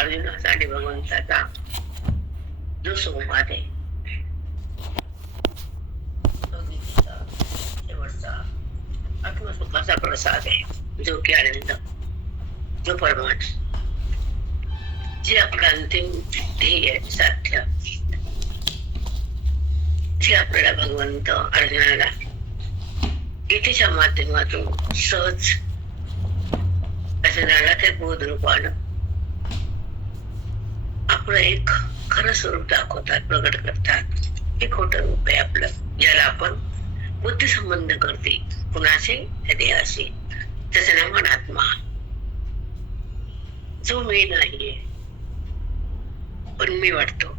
अर्जुनाचा आणि भगवंताचा जो संवाद आहे, शेवटचा आत्मसुखाचा प्रसाद आहे, जो की आनंद, जो परमार्थ, जे आपलं अंतिम ध्येय साध्य, जे आपल्याला भगवंत अर्जुनाला गीतेच्या माध्यमातून सहज अर्जुनाला ते बोध रूपानं आपलं एक खरं स्वरूप दाखवतात, प्रगट करतात. हे खोटं रूप आहे आपलं, ज्याला आपण बुद्धी संबंध करते कुणाशी, त्या देहाशी. त्याचं नाव अनात्मा, जो मी नाहीये पण मी वाटतो.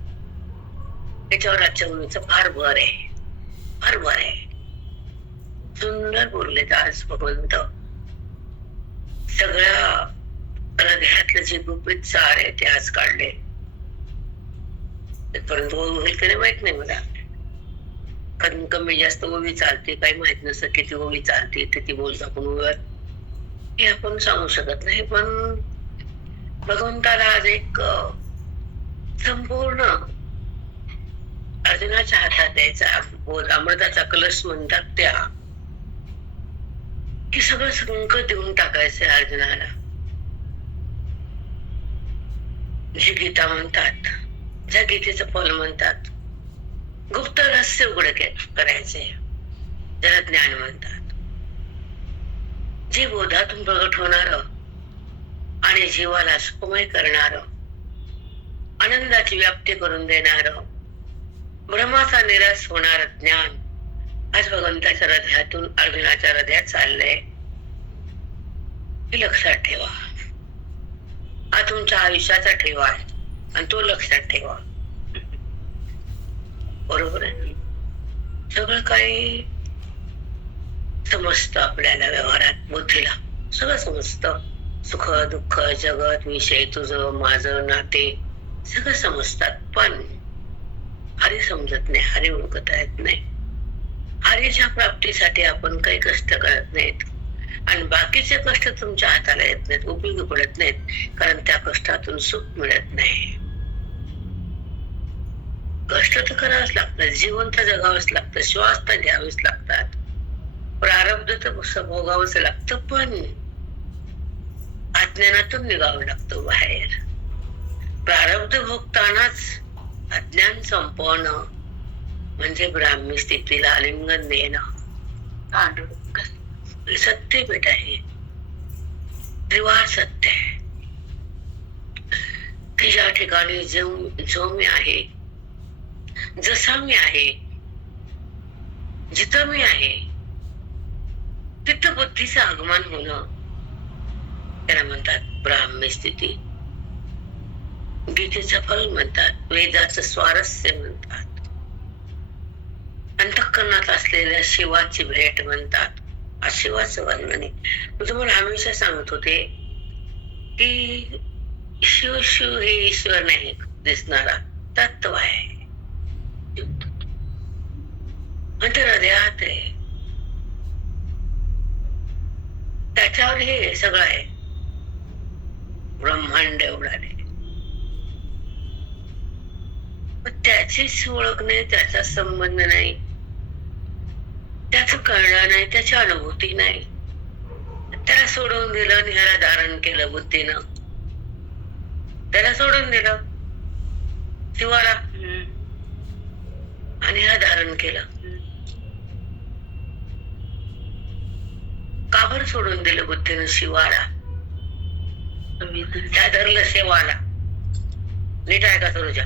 त्याच्यावर आजच्या मुलीचं फार भर आहे, फार भर आहे. सुंदर बोलले आज भगवंत. सगळ्या हृदयातलं जे गुपित सार आहे ते आज काढले. परंतु होईल की नाही माहित नाही मला, कारण कमी जास्त ओवी चालते, काही माहित नसतं किती ओवी चालते, किती बोलतो आपण ओवीवर, हे आपण सांगू शकत नाही. पण भगवंताला आज एक संपूर्ण अर्जुनाच्या हातात द्यायचा बोध, अमृताचा कलश म्हणतात त्या, की सगळं संकट देऊन टाकायचं अर्जुनाला. जी गीता म्हणतात, ज्या गीतेचं फल म्हणतात, गुप्त रहस्य उघड करायचे, ज्याला ज्ञान म्हणतात, जे बोधातून प्रगट होणार आणि जीवाला सुखमय करणार, आनंदाची व्याप्ती करून देणार, ब्रह्माचा निराश होणार ज्ञान आज भगवंताच्या हृदयातून अर्जुनाच्या हृदयात चाललंय. हे लक्षात ठेवा. हा तुमच्या आयुष्याचा ठेवा आहे आणि तो लक्षात ठेवा. बरोबर आहे. सगळं काही समजतं आपल्याला, व्यवहारात बुद्धीला सगळं समजतं. सुख दुःख जगत विषय तुझं माझं नाते सगळं समजतात, पण हरी समजत नाही, हरी ओळखत येत नाही. हरीच्या प्राप्तीसाठी आपण काही कष्ट करत नाहीत आणि बाकीचे कष्ट तुमच्या हाताला येत नाहीत, उपयोगी पडत नाहीत, कारण त्या कष्टातून सुख मिळत नाही. कष्ट तर करावंच लागतं, जीवन तर जगावंच लागतं, श्वास तर घ्यावेच लागतात, प्रारब्ध तर भोगावंच लागतं, पण अज्ञानातून निघावं लागतं बाहेर. प्रारब्ध भोगतानाच अज्ञान संपवणं म्हणजे ब्राह्मी स्थितीला आलिंगन देणं. सत्य भेट आहे, त्रिवार सत्य आहे, की ज्या ठिकाणी जो मी आहे, जसा मी आहे, जिथं मी आहे तिथं बुद्धीचं आगमन होणं, त्याला म्हणतात ब्राह्मी स्थिती. गीतेचं फल म्हणतात, वेदाचं स्वारस्य म्हणतात, अंतःकरणात असलेल्या शिवाची भेट म्हणतात. शिवाचं वर्णन आहे. तुम्हाला हमेशा सांगत होते की शिव शिव हे ईश्वर नाही दिसणारा तत्व आहे, म्हणजे हृदयात आहे, त्याच्यावर हे सगळं आहे. ब्रह्मांड एवढा नाही, त्याचीच ओळख नाही, त्याचा संबंध नाही, त्याच कळलं नाही, त्याची अनुभूती नाही. त्याला सोडून दिलं आणि ह्याला धारण केलं बुद्धीनं. त्याला सोडून दिलं शिवाला आणि ह्या धारण केलं. का बरं सोडून दिलं बुद्धीनं शिवाला? त्या धरलं शिवाला. नीट ऐका सरोजा,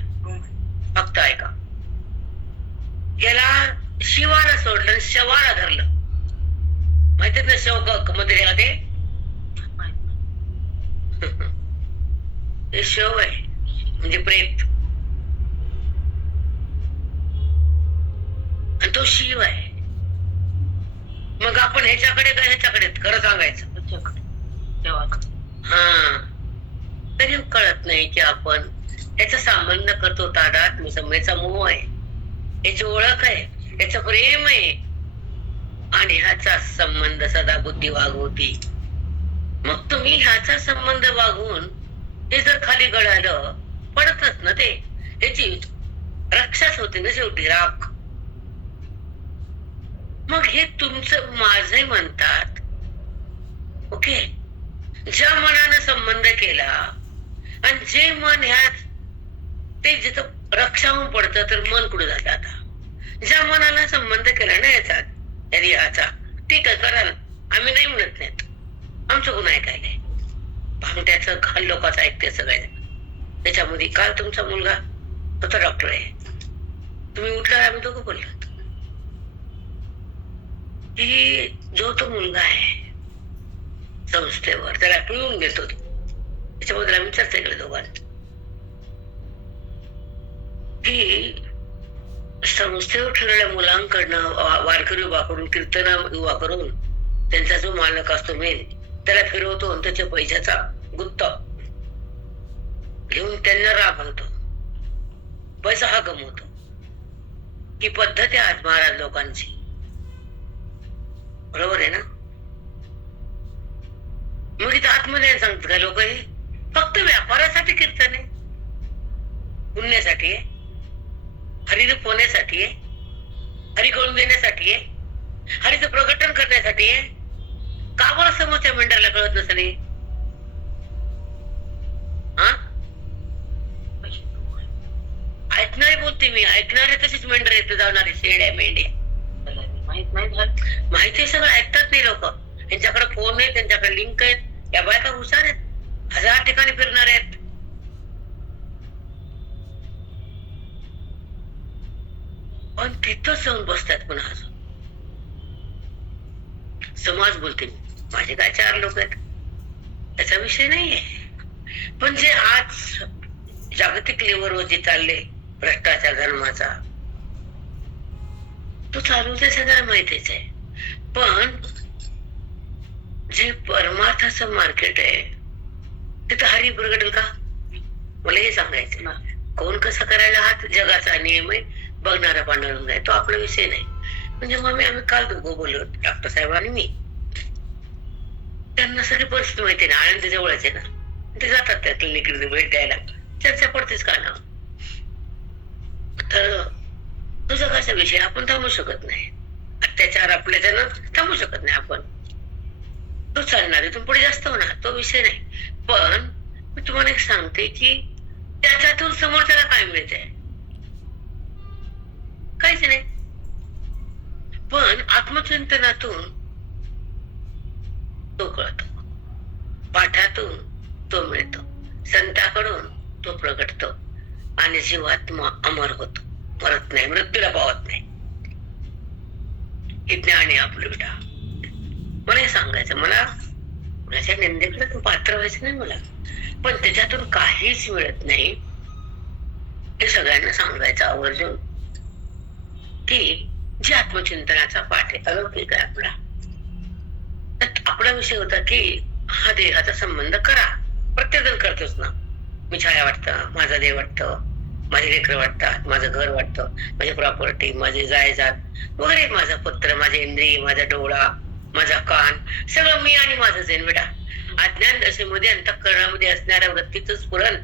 फक्त ऐका. याला शिवाला सोडलं, शवाला धरलं. माहितीत ना शव मध्ये गेला ते शव आहे म्हणजे प्रेत, आणि तो शिव आहे. मग आपण ह्याच्याकडे का ह्याच्याकडे खरं सांगायचं, हा तरी कळत नाही की आपण याचा संबंध करतो. तादात मी समयचा मोह आहे, याची ओळख आहे, याचं प्रेम आहे, आणि ह्याचा संबंध सदा बुद्धी वागवती. मग तुम्ही ह्याचा संबंध वागवून हे जर खाली गळालं पडतच ना ते, ह्याची रक्षाच होते ना शेवटी, राख. मग हे तुमचं माझे म्हणतात. ओके, ज्या मनानं संबंध केला आणि जे मन ह्यात ते जिथं रक्षाहून पडतं, तर मन कुठे जातं आता? ज्या मनाला संबंध केला ना याचा याचा, ठीक आहे करा ना, आम्ही नाही म्हणत नाहीत, आमचं कोण ऐकायला. भांगट्याचं घाल लोकांचं ऐकते सगळ्या. त्याच्यामध्ये काल तुमचा मुलगा तो डॉक्टर आहे, तुम्ही उठला आम्ही दोघं बोललो की जो तो मुलगा आहे संस्थेवर, त्याला पिळून घेतो, त्याच्याबद्दल आम्ही चर्चा केली दोघांनी की संस्थेवर ठरलेल्या मुलांकडनं वारकरी उभा करून, कीर्तन उभा करून, त्यांचा जो मालक असतो मेन त्याला फिरवतो आणि त्याच्या पैशाचा गुत्ता घेऊन त्यांना राबवतो, पैसा हा गमवतो. ही पद्धत आहे आज महाराज लोकांची, बरोबर आहे ना? मग इथं आतमध्ये सांगतात का लोक हे फक्त व्यापारासाठी कीर्तन आहे, पुण्यासाठी आहे, हरीला पोहण्यासाठी आहे, हरी कळून देण्यासाठी आहे, हरीचं प्रकटन करण्यासाठी आहे. का बरं समोरच्या मेंढराला कळत नसणे? ऐकणारे बोलते मी, ऐकणारे तशीच मेंढर येत जाणारे, शेड्या मेंढ्या माहिती सगळं ऐकतात नाही लोक. त्यांच्याकडे फोन आहे, त्यांच्याकडे लिंक आहेत, या बायका हुशार आहेत, 1000 ठिकाणी फिरणार आहेत. पण तिथंच जाऊन बसतात. पुन्हा अजून समाज बोलते, माझे काय 4 लोक आहेत, त्याचा विषय नाहीये. पण जे आज जागतिक लेवलवर जे चालले भ्रष्टाचार धर्माचा, तो चालू ते सगळ्यांना माहितीच आहे. पण जे परमार्थाचं मार्केट आहे तिथं हरी प्रगटेल का? मला हे सांगायचं ना. कोण कसं करायला हा जगाचा नियम आहे, बघणारा पांडुरंग आहे, तो आपला विषय नाही. म्हणजे मग आम्ही काल दोघं बोललो, डॉक्टर साहेब आणि मी. त्यांना सगळी परिस्थिती माहिती ना, आनंद जवळच आहे ना, ते जातात त्या क्लिनिक भेट द्यायला, चर्चा पडतेच का ना. तर तुझा कसा विषय, आपण थांबू शकत नाही, अत्याचार आपल्या त्यानं थांबू शकत नाही आपण, तो चालणार, इथून पुढे जास्त होणार, तो विषय नाही. पण मी तुम्हाला एक सांगते की त्याच्यातून समोरच्याला काय मिळतंय? काहीच नाही. पण आत्मचिंतनातून तो कळतो, पाठातून तो मिळतो, संताकडून तो प्रगटतो आणि जीवात्मा अमर होतो, मरत नाही, मृत्यूला पावत नाही. हे ज्ञान आहे आपलं बेटा. मला हे सांगायचं, मला माझ्या निंदेकडे पात्र व्हायचं नाही मला, पण त्याच्यातून काहीच मिळत नाही हे सगळ्यांना सांगायचं आवर्जून की जे आत्मचिंतनाचा पाठ आहे, अलौकिक आहे आपला. आपला विषय होता की हा देहाचा संबंध करा, प्रत्येक जण करतोच ना. मी छाया वाटतं, माझा देह वाटतं, माझे लेकर वाटतात, माझं घर वाटतं, माझी प्रॉपर्टी, माझे जायजात वगैरे, माझा पत्र, माझे इंद्रिय, माझा डोळा, माझा कान, सगळं मी आणि माझंच आहे बेटा. अज्ञान दशेमध्ये अंतःकरणामध्ये असणाऱ्या वृत्तीचं स्फुरण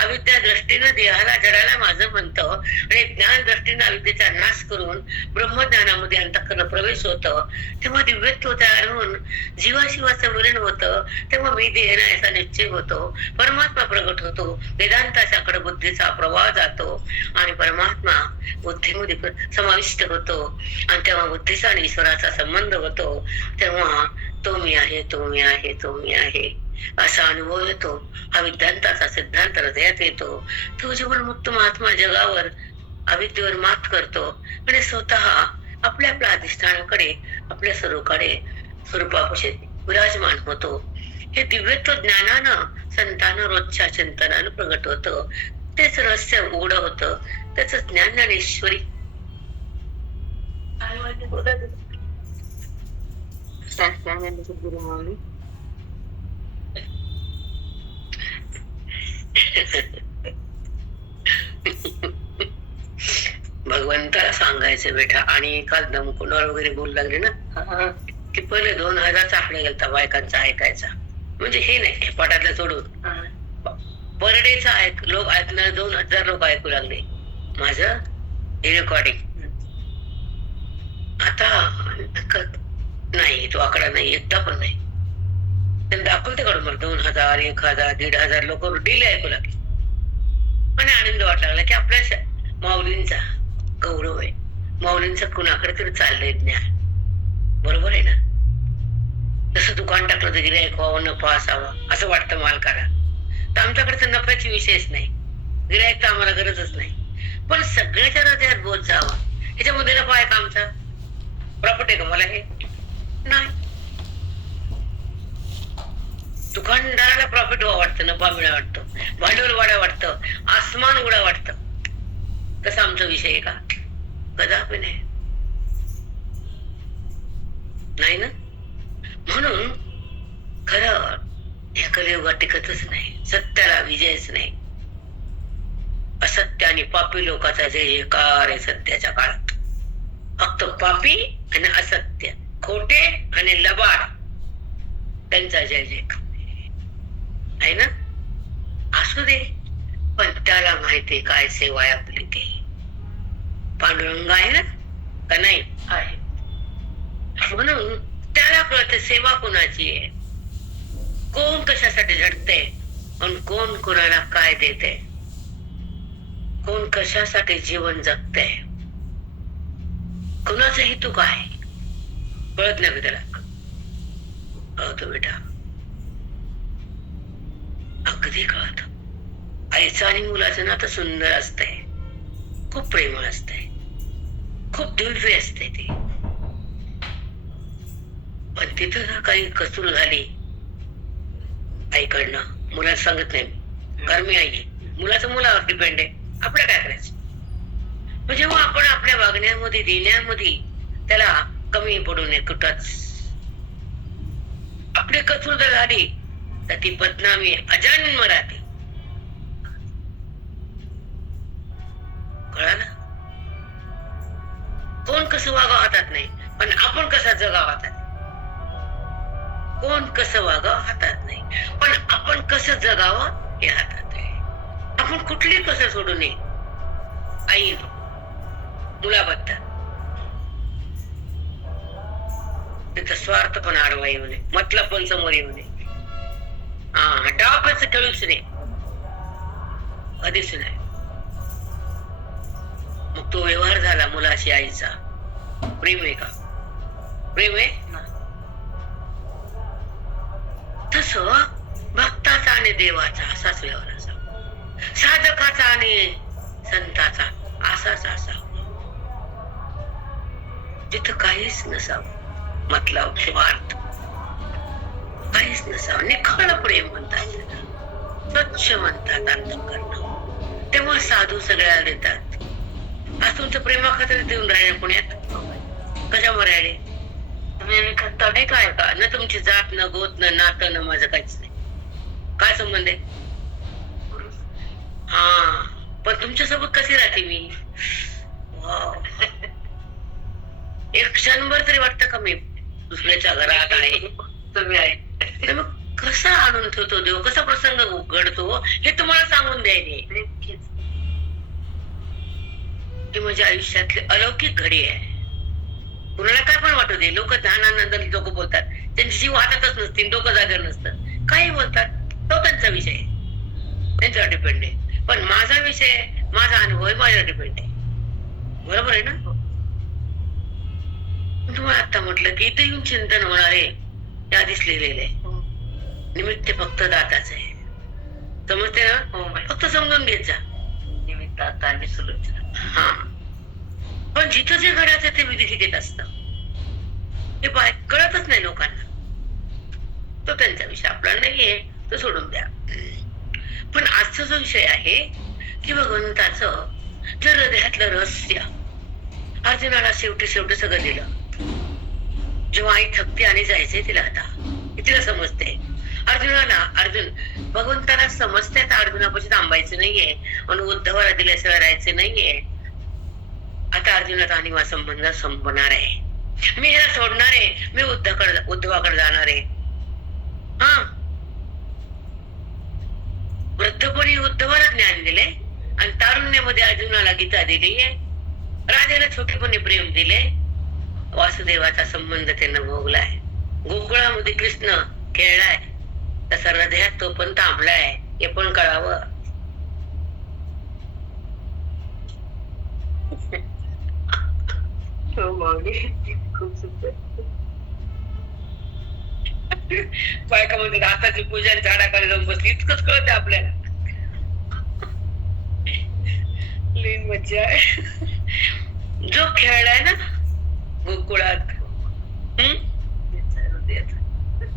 अविद्या दृष्टीनं देहाला जडाला माझं म्हणतं, आणि ज्ञान दृष्टीनं अविद्येचा नाश करून ब्रह्मज्ञानामध्ये अंतःकरण प्रवेश होतं. तेव्हा दिव्यत्व तयार होऊन जीवाशिवाचं मिलन होतं. तेव्हा मी देह नाही असा निश्चय होतो, परमात्मा प्रगट होतो, वेदांताच्याकडे बुद्धीचा प्रवाह जातो आणि परमात्मा बुद्धीमध्ये समाविष्ट होतो. आणि तेव्हा बुद्धीचा आणि ईश्वराचा संबंध होतो. तेव्हा तो मी आहे, तो मी आहे, तो मी आहे असा अनुभव येतो. हा विद्यार्थाचा सिद्धांत हृदयात येतो. तो जीवनमुक्त महात्मा जगावर अविद्येवर मात करतो आणि स्वतः आपल्या आपल्या अधिष्ठानाकडे, आपल्या स्वरूपापाशी विराजमान होतो. हे दिव्यत्व ज्ञानानं संतांना रोजच्या चिंतनानं प्रगट होतं. तेच रहस्य उघड होतं, त्याच ज्ञान ज्ञानेश्वरी भगवंताला सांगायचं बेटा. आणि काल दमकुंडावर वगैरे बोलू लागले ना की पहिले 2000चा आकडे गेलता बायकांचा ऐकायचा, म्हणजे हे नाही पाठातलं सोडून बर्डेचा लोक ऐकणार, 2000 लोक ऐकू लागले माझं रेकॉर्डिंग. आता नाही, तो आकडा नाही, एकदा पण नाही. त्यांनी दाखवते काढून मला 2000, 1000, 1500 लोक डेली ऐकू लागले. आणि आनंद वाटला लागला की आपल्या माऊलींचा गौरव आहे, माऊलींचं कुणाकडे तरी चाललंय ज्ञान. बरोबर आहे ना? जसं दुकान टाकलं तर गिऱ्हाईक व्हावं, नफा असावा असं वाटतं मालकाला. तर आमच्याकडे तर नफ्याची विषयच नाही, गिऱ्हाईक तर आम्हाला गरजच नाही. पण सगळ्याच्या हृदयात बोध जावा, ह्याच्यामध्ये नफा आहे का आमचा? प्रॉफिट आहे का मला? हे नाही. दुकानदाराला प्रॉफिट व्हावं वाटतं, नफा मिळा वाटतं, भांडवल वाढा वाटतं, आसमान उडा वाटतं. तसा आमचा विषय आहे का? कदापि नाही. नाही ना? म्हणून खरं या कलियुगात टिकतच नाही, सत्याला विजयच नाही. असत्य आणि पापी लोकांचा जय जयकार आहे सध्याच्या काळात. फक्त पापी आणि असत्य, खोटे आणि लबाड, त्यांचा जय जयकार आहे ना? असू दे, पण त्याला माहिती काय सेवा आहे आपली ते. पांडुरंग आहे ना का नाही? आहे. म्हणून त्याला कळते सेवा कोणाची आहे, कोण कशासाठी झटते आणि कोण कोणाला काय देते, कोण कशासाठी जीवन जगते, कोणाचा हेतू काय कळत नाही त्याला. कळतो बेटा, अगदी कळत. आईचं आणि मुलाचं नातं सुंदर असतंय, खूप प्रेमळ असतंय, खूप दिव्य असते ते. पण तिथं जर काही कसूर झाली आईकडनं, मुलाला सांगत नाही कारण मी आई आहे, मुलाचं मुलावर डिपेंड आहे, आपलं काय करायचं? मग जेव्हा आपण आपल्या वागण्यामध्ये, देण्यामध्ये त्याला कमी पडू नये कुठंच. आपली कसूर जर झाली तर ती बदनामी अजन्म राहते. कळालं? कोण कसं वागावं हातात नाही, पण आपण कसा जगावं हातात. कोण कसं वागावं हातात नाही, पण आपण कसं जगावं हे हातात आहे. आपण कुठली कसं सोडू नये आई मुलाबद्दल. तिथं स्वार्थ पण आडवा येऊ नये, मतलब पण समोर येऊ नये. डावाचं खेळूच नाही, कधीच नाही. मग तो व्यवहार झाला मुलाशी आईचा. प्रेम आहे का? प्रेम आहे? तस भक्ताचा आणि देवाचा असाच व्यवहार असावा, साधकाचा आणि संताचा असाच असावा. तिथं काहीच नसावं मतलब, स्वार्थ काहीच नसावं. निखळ प्रेम म्हणतात, स्वच्छ म्हणतात अंतःकरण. तेव्हा साधू सगळ्याला देतात. आज तुमचं प्रेमा खातर देऊन राहिले पुण्यात, कशामुळे राहिले? तुम्ही खत्ता नाही काय का? न तुमची जात, न गोत, न नातं, न माझं काहीच नाही. काय संबंध आहे? पण तुमच्या सोबत कशी राहते मी? एक क्षणभर तरी वाटतं का मी दुसऱ्याच्या घरात आहे, तुम्ही आहे. मग कसा आणून ठेवतो देव, कसा प्रसंग घडतो हे तुम्हाला सांगून द्यायचे. ही माझ्या आयुष्यातली अलौकिक घडी आहे. कुणाला काय पण वाटू दे, लोक ध्यानानंद लोक बोलतात, त्यांची जीव हातातच नसतील, डोकं जागर नसतं, काही बोलतात, तो त्यांचा विषय आहे, त्यांच्यावर डिपेंड आहे. पण माझा विषय, माझा अनुभव आहे, माझ्यावर डिपेंड आहे. बरोबर आहे ना? तुम्हाला आता म्हटलं की इथे येऊन चिंतन होणार आहे, ते आधीच लिहिलेलं आहे. निमित्त फक्त दाताच आहे, समजते ना? फक्त समजून घेत जा. निमित्त दाता आणि सुलोचना. पण जिथं जे घडायचं ते विधिलिखित असतं, हे कळतच नाही लोकांना. तो त्यांचा विषय, आपला नाहीये, तो सोडून द्या. पण आजचा जो विषय आहे की भगवंताचं जर हृदयातलं रहस्य अर्जुनाला शेवटी सगळं दिलं. जेव्हा आई थकते आणि जायचंय तिला, आता तिला समजते अर्जुन भगवंताला समजते. आता अर्जुनापाशी थांबायचं नाहीये आणि उद्धवाला दिल्याशिवाय राहायचं नाहीये. आता अर्जुनाचा आणि माझा संबंध संपणार आहे, मी ह्याला सोडणार आहे, मी उद्धवाकडे जाणार आहे. व्रत वृद्धपणी उद्धवाला ज्ञान दिले आणि तारुण्यामध्ये अर्जुनाला गीता दिली आहे. राधेला छोटेपणी प्रेम दिले. वासुदेवाचा संबंध त्यानं भोगलाय. गोकुळामध्ये कृष्ण खेळलाय, तसा हृदयात तो पण थांबलाय, हे पण कळावं. खूप सुंदर. बायका म्हणते आताची पूजा झाडाखाली जाऊन बसली, इतकंच कळत आपल्याला. लई मज्जा आहे. जो खेळलाय ना गोकुळात,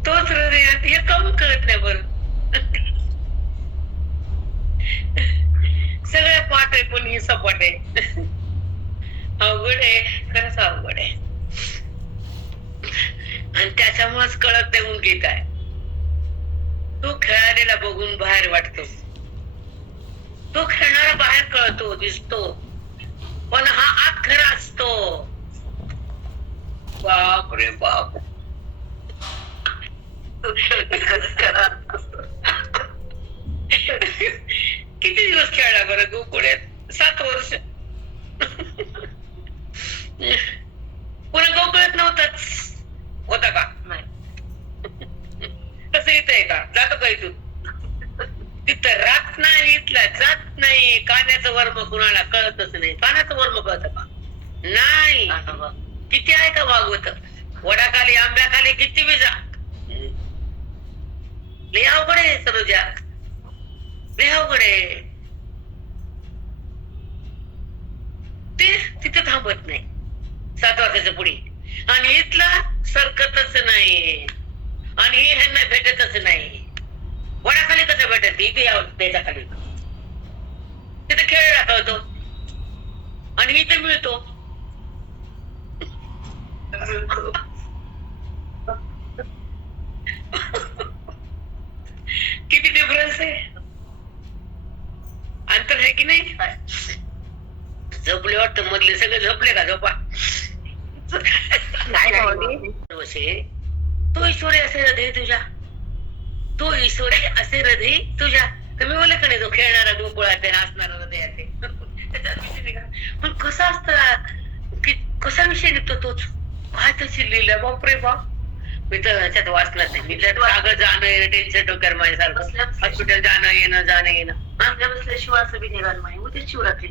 तोच हृदयात, हे काहून कळत नाही बरं. सगळ्या पाठ आहे पण ही सपाट आहे. अवघड आहे, खरंच अवघड आहे. आणि त्याच्यामुळेच कळत नाही मुलगी काय. तो खेळालेला बघून बाहेर वाटतो, तो खेळणारा बाहेर कळतो, दिसतो, पण हा आत खरा असतो. बाप रे बाप. किती दिवस खेळला बरं गोकुळात? 7 वर्ष. पुन्हा गोकुळात नव्हताच, होता का? नाही. तसं इथं आहे का? जातो का इथून? तिथं राहत नाही, इथला जात नाही. कान्याचं वर्म कुणाला कळतच नाही. कानाचं वर्म कळत का? नाही. किती आहे का भागवत? वडाखाली आंब्याखाली किती बी जा. लय अवघड आहे सरोजा, लय अवघड आहे. ते तिथं थांबत नाही 7 वर्षाच्या पुढे. आणि इथला सरकतच नाही, आणि हे ह्यांना भेटतच नाही. वडाखाली कसं भेटत? इथे यावं त्याच्या खाली. तिथे खेळ दाखवतो आणि इथे मिळतो. किती डिफरन्स आहे, अंतर आहे की नाही? झोपले वाटतं मधले सगळे झोपले का? झोपा. तो ईश्वरी असे हृदय तुझ्या, तो ईश्वरी असे हृदय तुझ्या. तुम्ही बोलले का नाही, तो खेळणारा गोकुळात हसणारा हृदय आहे. त्याच्यात विषय निघा. पण कसा असतं की कसा विषय निघतो तोच? काय तशी लिहिलं बापरे बाप. मी तर ह्याच्यात वाचलाच नाही. मी जागं जाणं येणं टेन्शन डोक्यावर माझ्यासारखं. हॉस्पिटल जाणं येणं. बसल्या शिवाचं बी निघाल माही उद्या शिवरात्री.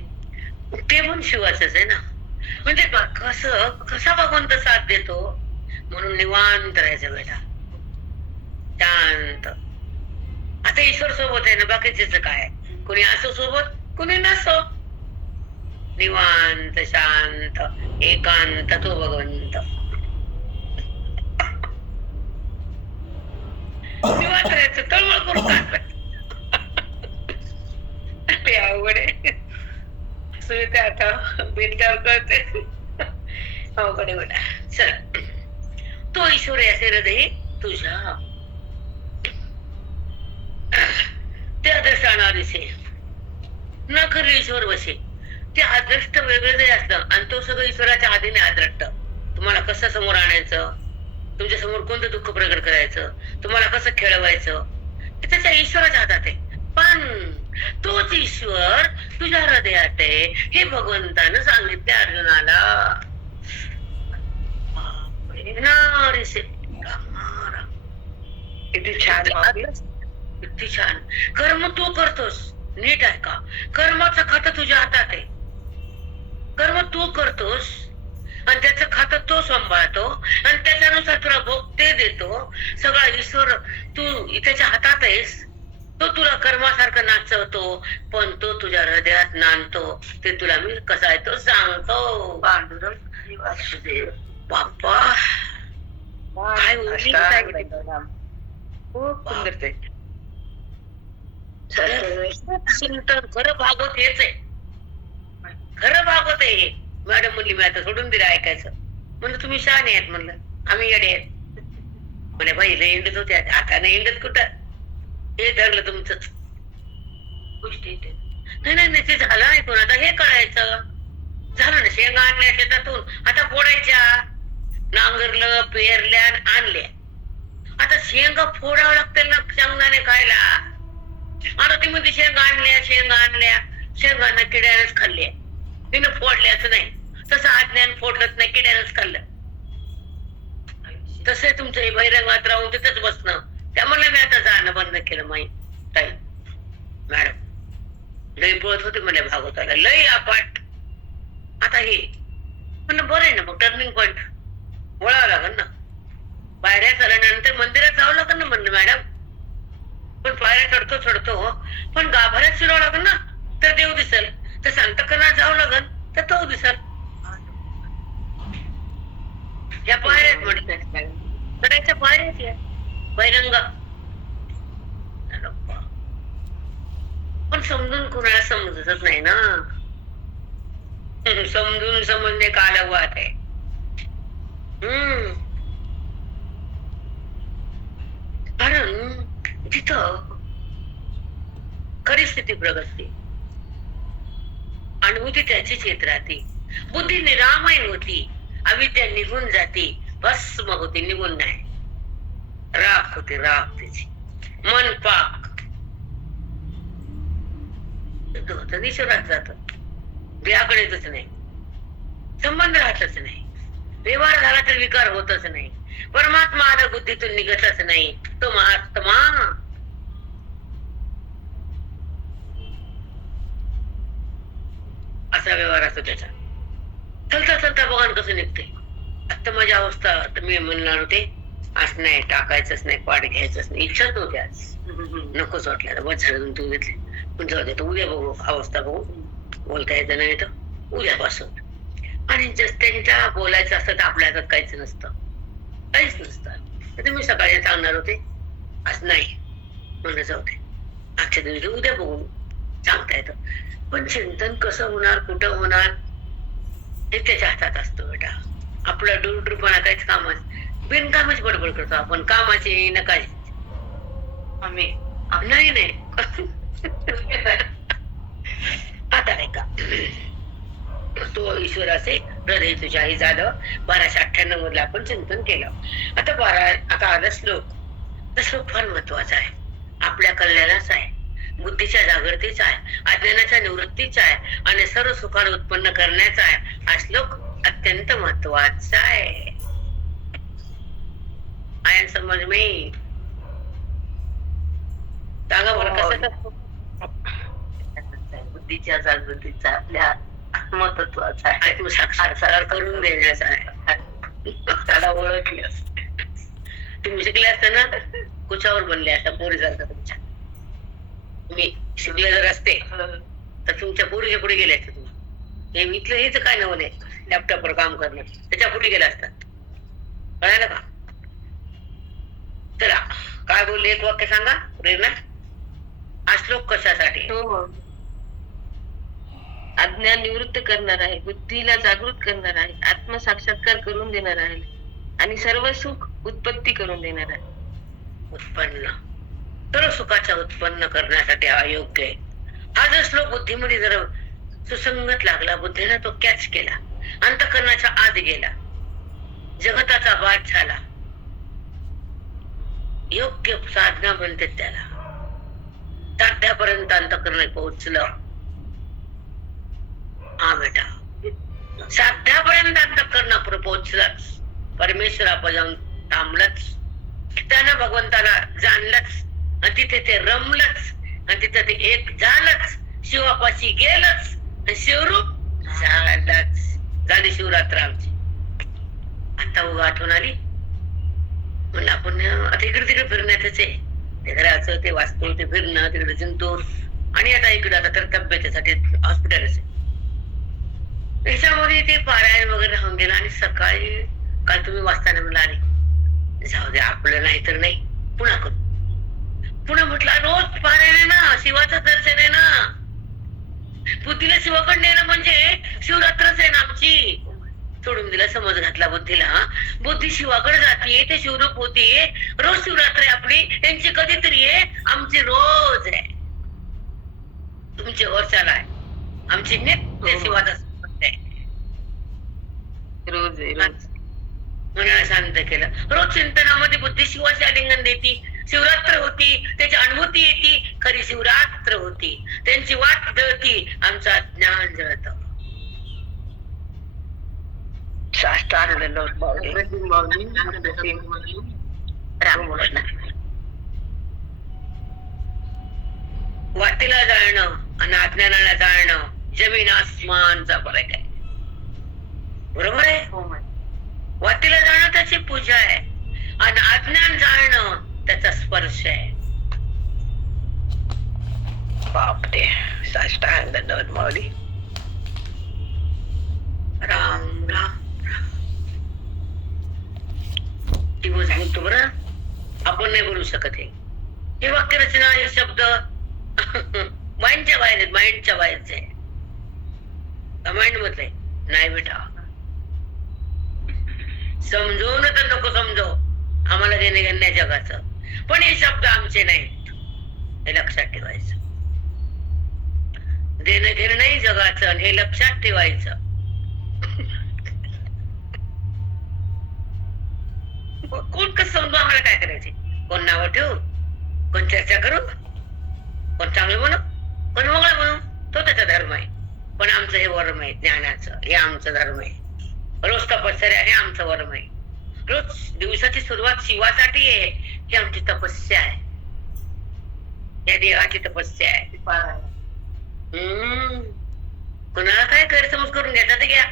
ते पण शिवाचंच आहे ना. म्हणजे कसा भगवंत साथ देतो. म्हणून निवांत राहायचं बेटा, शांत. आता ईश्वर सोबत आहे ना, बाकीच काय? कोणी असो सोबत, कोणी नसो. निवांत शांत एकांत तो भगवंत. निवांत राहायचं, तळमळ करून टाकायचं. ते अवघड आहे. सुविधा आता बिनगाव कळते. अवघड आहे बेटा. चल, तो ईश्वर असे हृदय तुझ्या, ते अदृष्टाना दिसे न खरे ईश्वर वसे. ते अदृष्ट वेगळं जरी असलं आणि तो सगळं ईश्वराच्या आधीने अदृष्ट. तुम्हाला कसं समोर आणायचं, तुमच्या समोर कोणतं दुःख प्रगट करायचं, तुम्हाला कसं खेळवायचं, ते त्याच्या ईश्वराच्या हातात आहे. पण तोच ईश्वर तुझ्या हृदयात आहे हे भगवंतानं सांगितले अर्जुनाला. किती छान, किती छान. कर्म तू करतोस, नीट आहे का? कर्माचं खातं तुझ्या हातात आहे. कर्म तू करतोस आणि त्याचं खातं तो सांभाळतो आणि त्याच्यानुसार तुला भोग ते देतो. सगळा ईश्वर तू त्याच्या हातात आहेस. तो तुला कर्मासारखं नाचवतो, पण तो तुझ्या हृदयात नांदतो. ते तुला मी कसा आहे तो सांगतो. पांडुरंग वासुदेव. बाप्पा काय खूप सुंदर ते. चिंतन खरं भागवत हेच आहे. खरं भागवत आहे हे. मॅडम म्हणली मी आता सोडून दिलं ऐकायचं. म्हणलं तुम्ही शहाणे आहेत. म्हणलं आम्ही येडे आहेत. म्हणे बाई लय इंडत होते, आता नाही इंडत कुठं. हे धरलं तुमचंच गोष्टी. नाही ते झालं ऐकून. आता हे करायचं झालं ना. शेंगा आणल्या शेतातून, आता फोडायच्या. नांगरलं, पेरल्या, आणल्या. आता शेंगा फोडावं लागतील ना शेंगदाणे खायला. आता ती म्हणते शेंगा आणल्या शेंगांना किड्यानंच खाल्ल्या, तिनं फोडल्याच नाही. तसं आज्ञान फोडलंच नाही, किड्यानंच खाल्लं. तसे तुमचं हे बहिरंगात राहून तिथंच बसणं. त्यामुळे मी आता जाणं बंद केलं. ताई मॅडम लई पळत होते मला भागवताला, लई अपाट. आता हे म्हणलं बरं आहे ना, मग टर्निंग पॉइंट वळावं लागल ना. पायऱ्या चढल्यानंतर मंदिरात जावं लागल ना म्हणलं मॅडम. पण पायऱ्या चढतो पण गाभाऱ्यात शिरावं लागल ना, तर देव दिसल. तर संतकरणात जावं लागल तर तो दिसल. या पायऱ्यात म्हणतात चढायच्या पायऱ्यात या बहिरंग. पण समजून कोणाला समजतच नाही ना. समजून समजणे कालवात आहे. कारण तिथं खरी स्थिती प्रगती, अनुभूती त्याचीच येत राहते. बुद्धी निरामय होती, अविद्या निघून जाते, भस्म होते, निघून नाही. राख होते, राख त्याची. मन पाक ईश्वरात जात, देहाकडे येतच नाही, संबंध राहतच नाही, व्यवहार झाला तर विकार होतच नाही, परमात्मा आला बुद्धीतून निघतच नाही. तो महात्मा असा व्यवहार असतो त्याचा. चलता चलता बघा कसं निघते. आता माझी अवस्था तर मी म्हणणार होते आज नाही, टाकायचंच नाही, पाठ घ्यायचंच नाही, इच्छाच नव्हती आज. नकोच वाटलं, बस झालं तू घेतली. पण जाऊ दे, उद्या बघू, अवस्था बघू, बोलता येतं नाही तर उद्यापासून. आणि त्यांच्या बोलायचं असतं तर आपल्या हातात काहीच नसतं, काहीच नसतं. तर मी सकाळी सांगणार होते, आज नाही म्हणलं जाऊ दे, आजच्या दिवशी उद्या बघू, सांगता येतं. पण चिंतन कसं होणार, कुठं होणार हे त्याच्या हातात असतं बेटा. आपला डुरडुरपणा काहीच कामाच, बिनकामच बडबड करतो आपण, कामाची नकाची. नाही नाही आता ऐका, तो ईश्वराचे हृदय तुझ्याही झालं. 1298 मधलं आपण चिंतन केलं. आता आला श्लोक. तो श्लोक फार महत्वाचा आहे, आपल्या कल्याणाचा आहे, बुद्धीच्या जागृतीचा आहे, अज्ञानाच्या निवृत्तीचा आहे आणि सर्व सुखाला उत्पन्न करण्याचा आहे. हा श्लोक अत्यंत महत्वाचा आहे. आय समज मी सांगा बरं कसं. बुद्धीच्या जागृतीचा आपल्या आत्मतत्वाचा आहे, आत्मसाक्षात्कार करून देण्याचा आहे. त्याला ओळखले असते. तुम्ही शिकले असता ना, कुचावर बनले असता पोरी जातात तुमच्या. तुम्ही शिकले जर असते तर तुमच्या पोरीच्या पुढे गेले असते. तुम्ही हे इथलं हेच काय नवले लॅपटॉपवर काम करणं, त्याच्या पुढे गेला असतात. कळायला का? चला काय बोलले, एक वाक्य सांगा प्रेरणा. हा श्लोक कशासाठी? अज्ञान निवृत्त करणार आहे, बुद्धीला जागृत करणार आहे, आत्मसाक्षात्कार करून देणार आहे आणि सर्व सुख उत्पत्ती करून देणार आहे. उत्पन्न, सर्व सुखाच्या उत्पन्न करण्यासाठी हा योग्य आहे. हा जर श्लोक बुद्धीमध्ये जर सुसंगत लागला, बुद्धीने तो कॅच केला, अंतःकरणाच्या आत गेला, जगताचा वाद झाला, योग्य साधना म्हणते त्याला, साध्यापर्यंत अंतःकरण पोहोचलं. हा बेटा, साध्यापर्यंत अंतःकरणापुढे पोहोचलाच, परमेश्वरापासून जाऊन थांबलंच, त्यानं भगवंताला जाणलंच आणि तिथे ते रमलंच आणि तिथे ते एक झालंच, शिवापाशी गेलंच आणि शिवरूप झालंच. झाली शिवरात्र आमची. आता उगा आठवण आली म्हणलं आपण आता इकडे तिकडे फिरण्यातच आहे. ते घराचं, ते वास्तू, ते फिरणं, तिकडे जिंतूर आणि आता इकडे आता तर तब्येतीसाठी हॉस्पिटलच आहे. त्याच्यामध्ये ते पारायण वगैरे राहून गेलं आणि सकाळी काल तुम्ही वाचताना म्हणला आली जाऊ दे, आपलं नाही तर नाही, पुन्हा करू. पुन्हा म्हटलं रोज पारायण आहे ना, शिवाचं दर्शन आहे ना, बुद्धीला शिवाकडे नेणं म्हणजे शिवरात्रच आहे ना आमची. सोडून दिला, समज घातला बुद्धीला, बुद्धी शिवाकडे जाते, ते शिवरूप होते. रोज शिवरात्र आहे आपली, त्यांची कधीतरी आहे, आमची रोज आहे. तुमची वर्षाला आहे, आमची नित्य शिवाचा रोज आहे, रोज मनाला शांत केलं. रोज चिंतनामध्ये बुद्धी शिवाचे आलिंगन देती, शिवरात्र होती, त्याची अनुभूती येते, खरी शिवरात्र होती. की आमचं ज्ञान जळत. साष्टांग दंडवत माऊली. रामकृष्ण. वातीला जाळणं आणि अज्ञानाला जाळणं जमीन आसमानचा फरक आहे. बरोबर आहे. हो माय. वातीला जाणं त्याची पूजा आहे आणि अज्ञान जाणणं त्याचा स्पर्श आहे. बापरे. साष्टांग दंडवत माऊली. राम राम दिवस बोलतो बरं. आपण नाही बोलू शकत. हे वाक्यरचना, हे शब्द माइंडच्या बाहेर आहेत, माइंडच्या बाहेरचे माइंड मधले नाही बेटा. समजवून तर नको समजव, आम्हाला देणं घेणं आहे जगाचं, पण हे शब्द आमचे नाहीत हे लक्षात ठेवायचं. देणं घेणं नाही जगाचं हे लक्षात ठेवायचं. कोण कसं समजू, आम्हाला काय करायचे? कोण नाव ठेवू, कोण चर्चा करू, कोण चांगलं म्हणू, कोण मोगळं म्हणू, तो त्याचा धर्म आहे. पण आमचं हे वर्म आहे ज्ञानाचं, हे आमचं धर्म आहे. रोज तपश्चर्या हे आमचं वर्म आहे. रोज दिवसाची सुरुवात शिवासाठी आहे, ही आमची तपस्या आहे. या देवाची तपस्या आहे. कुणाला काय गैरसमज करून घ्यायचा ते घ्या,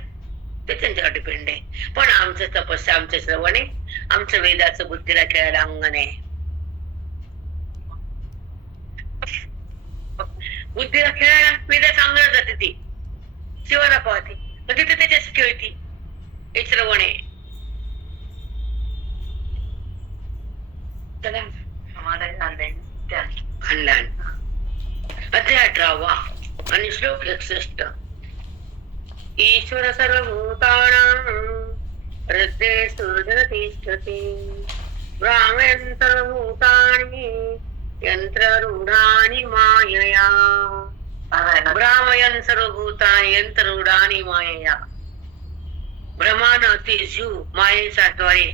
ते त्यांच्यावर डिपेंड आहे. पण आमचं तपस्या, आमचं श्रवण आहे, आमचं वेदाचं बुद्धीला खेळायला अंगण आहे. बुद्धीला खेळायला वेदाचं अंगण जाते, ती शिवाला पाहते, पण तिथे त्याच्याशी खेळती. हे श्रवण आहे. चला खंडान अध्याय 18 आणि श्लोक 61. ईश्वर सर्वभूतानां हृदये तिष्ठति ब्राह्मयन्तर्भूतानि यन्त्ररूढानि मायया. ब्राह्मयन् सर्वभूतानि यंत्ररूढानि मायया. ब्रह्मानं ते जीव मायेच्या द्वारे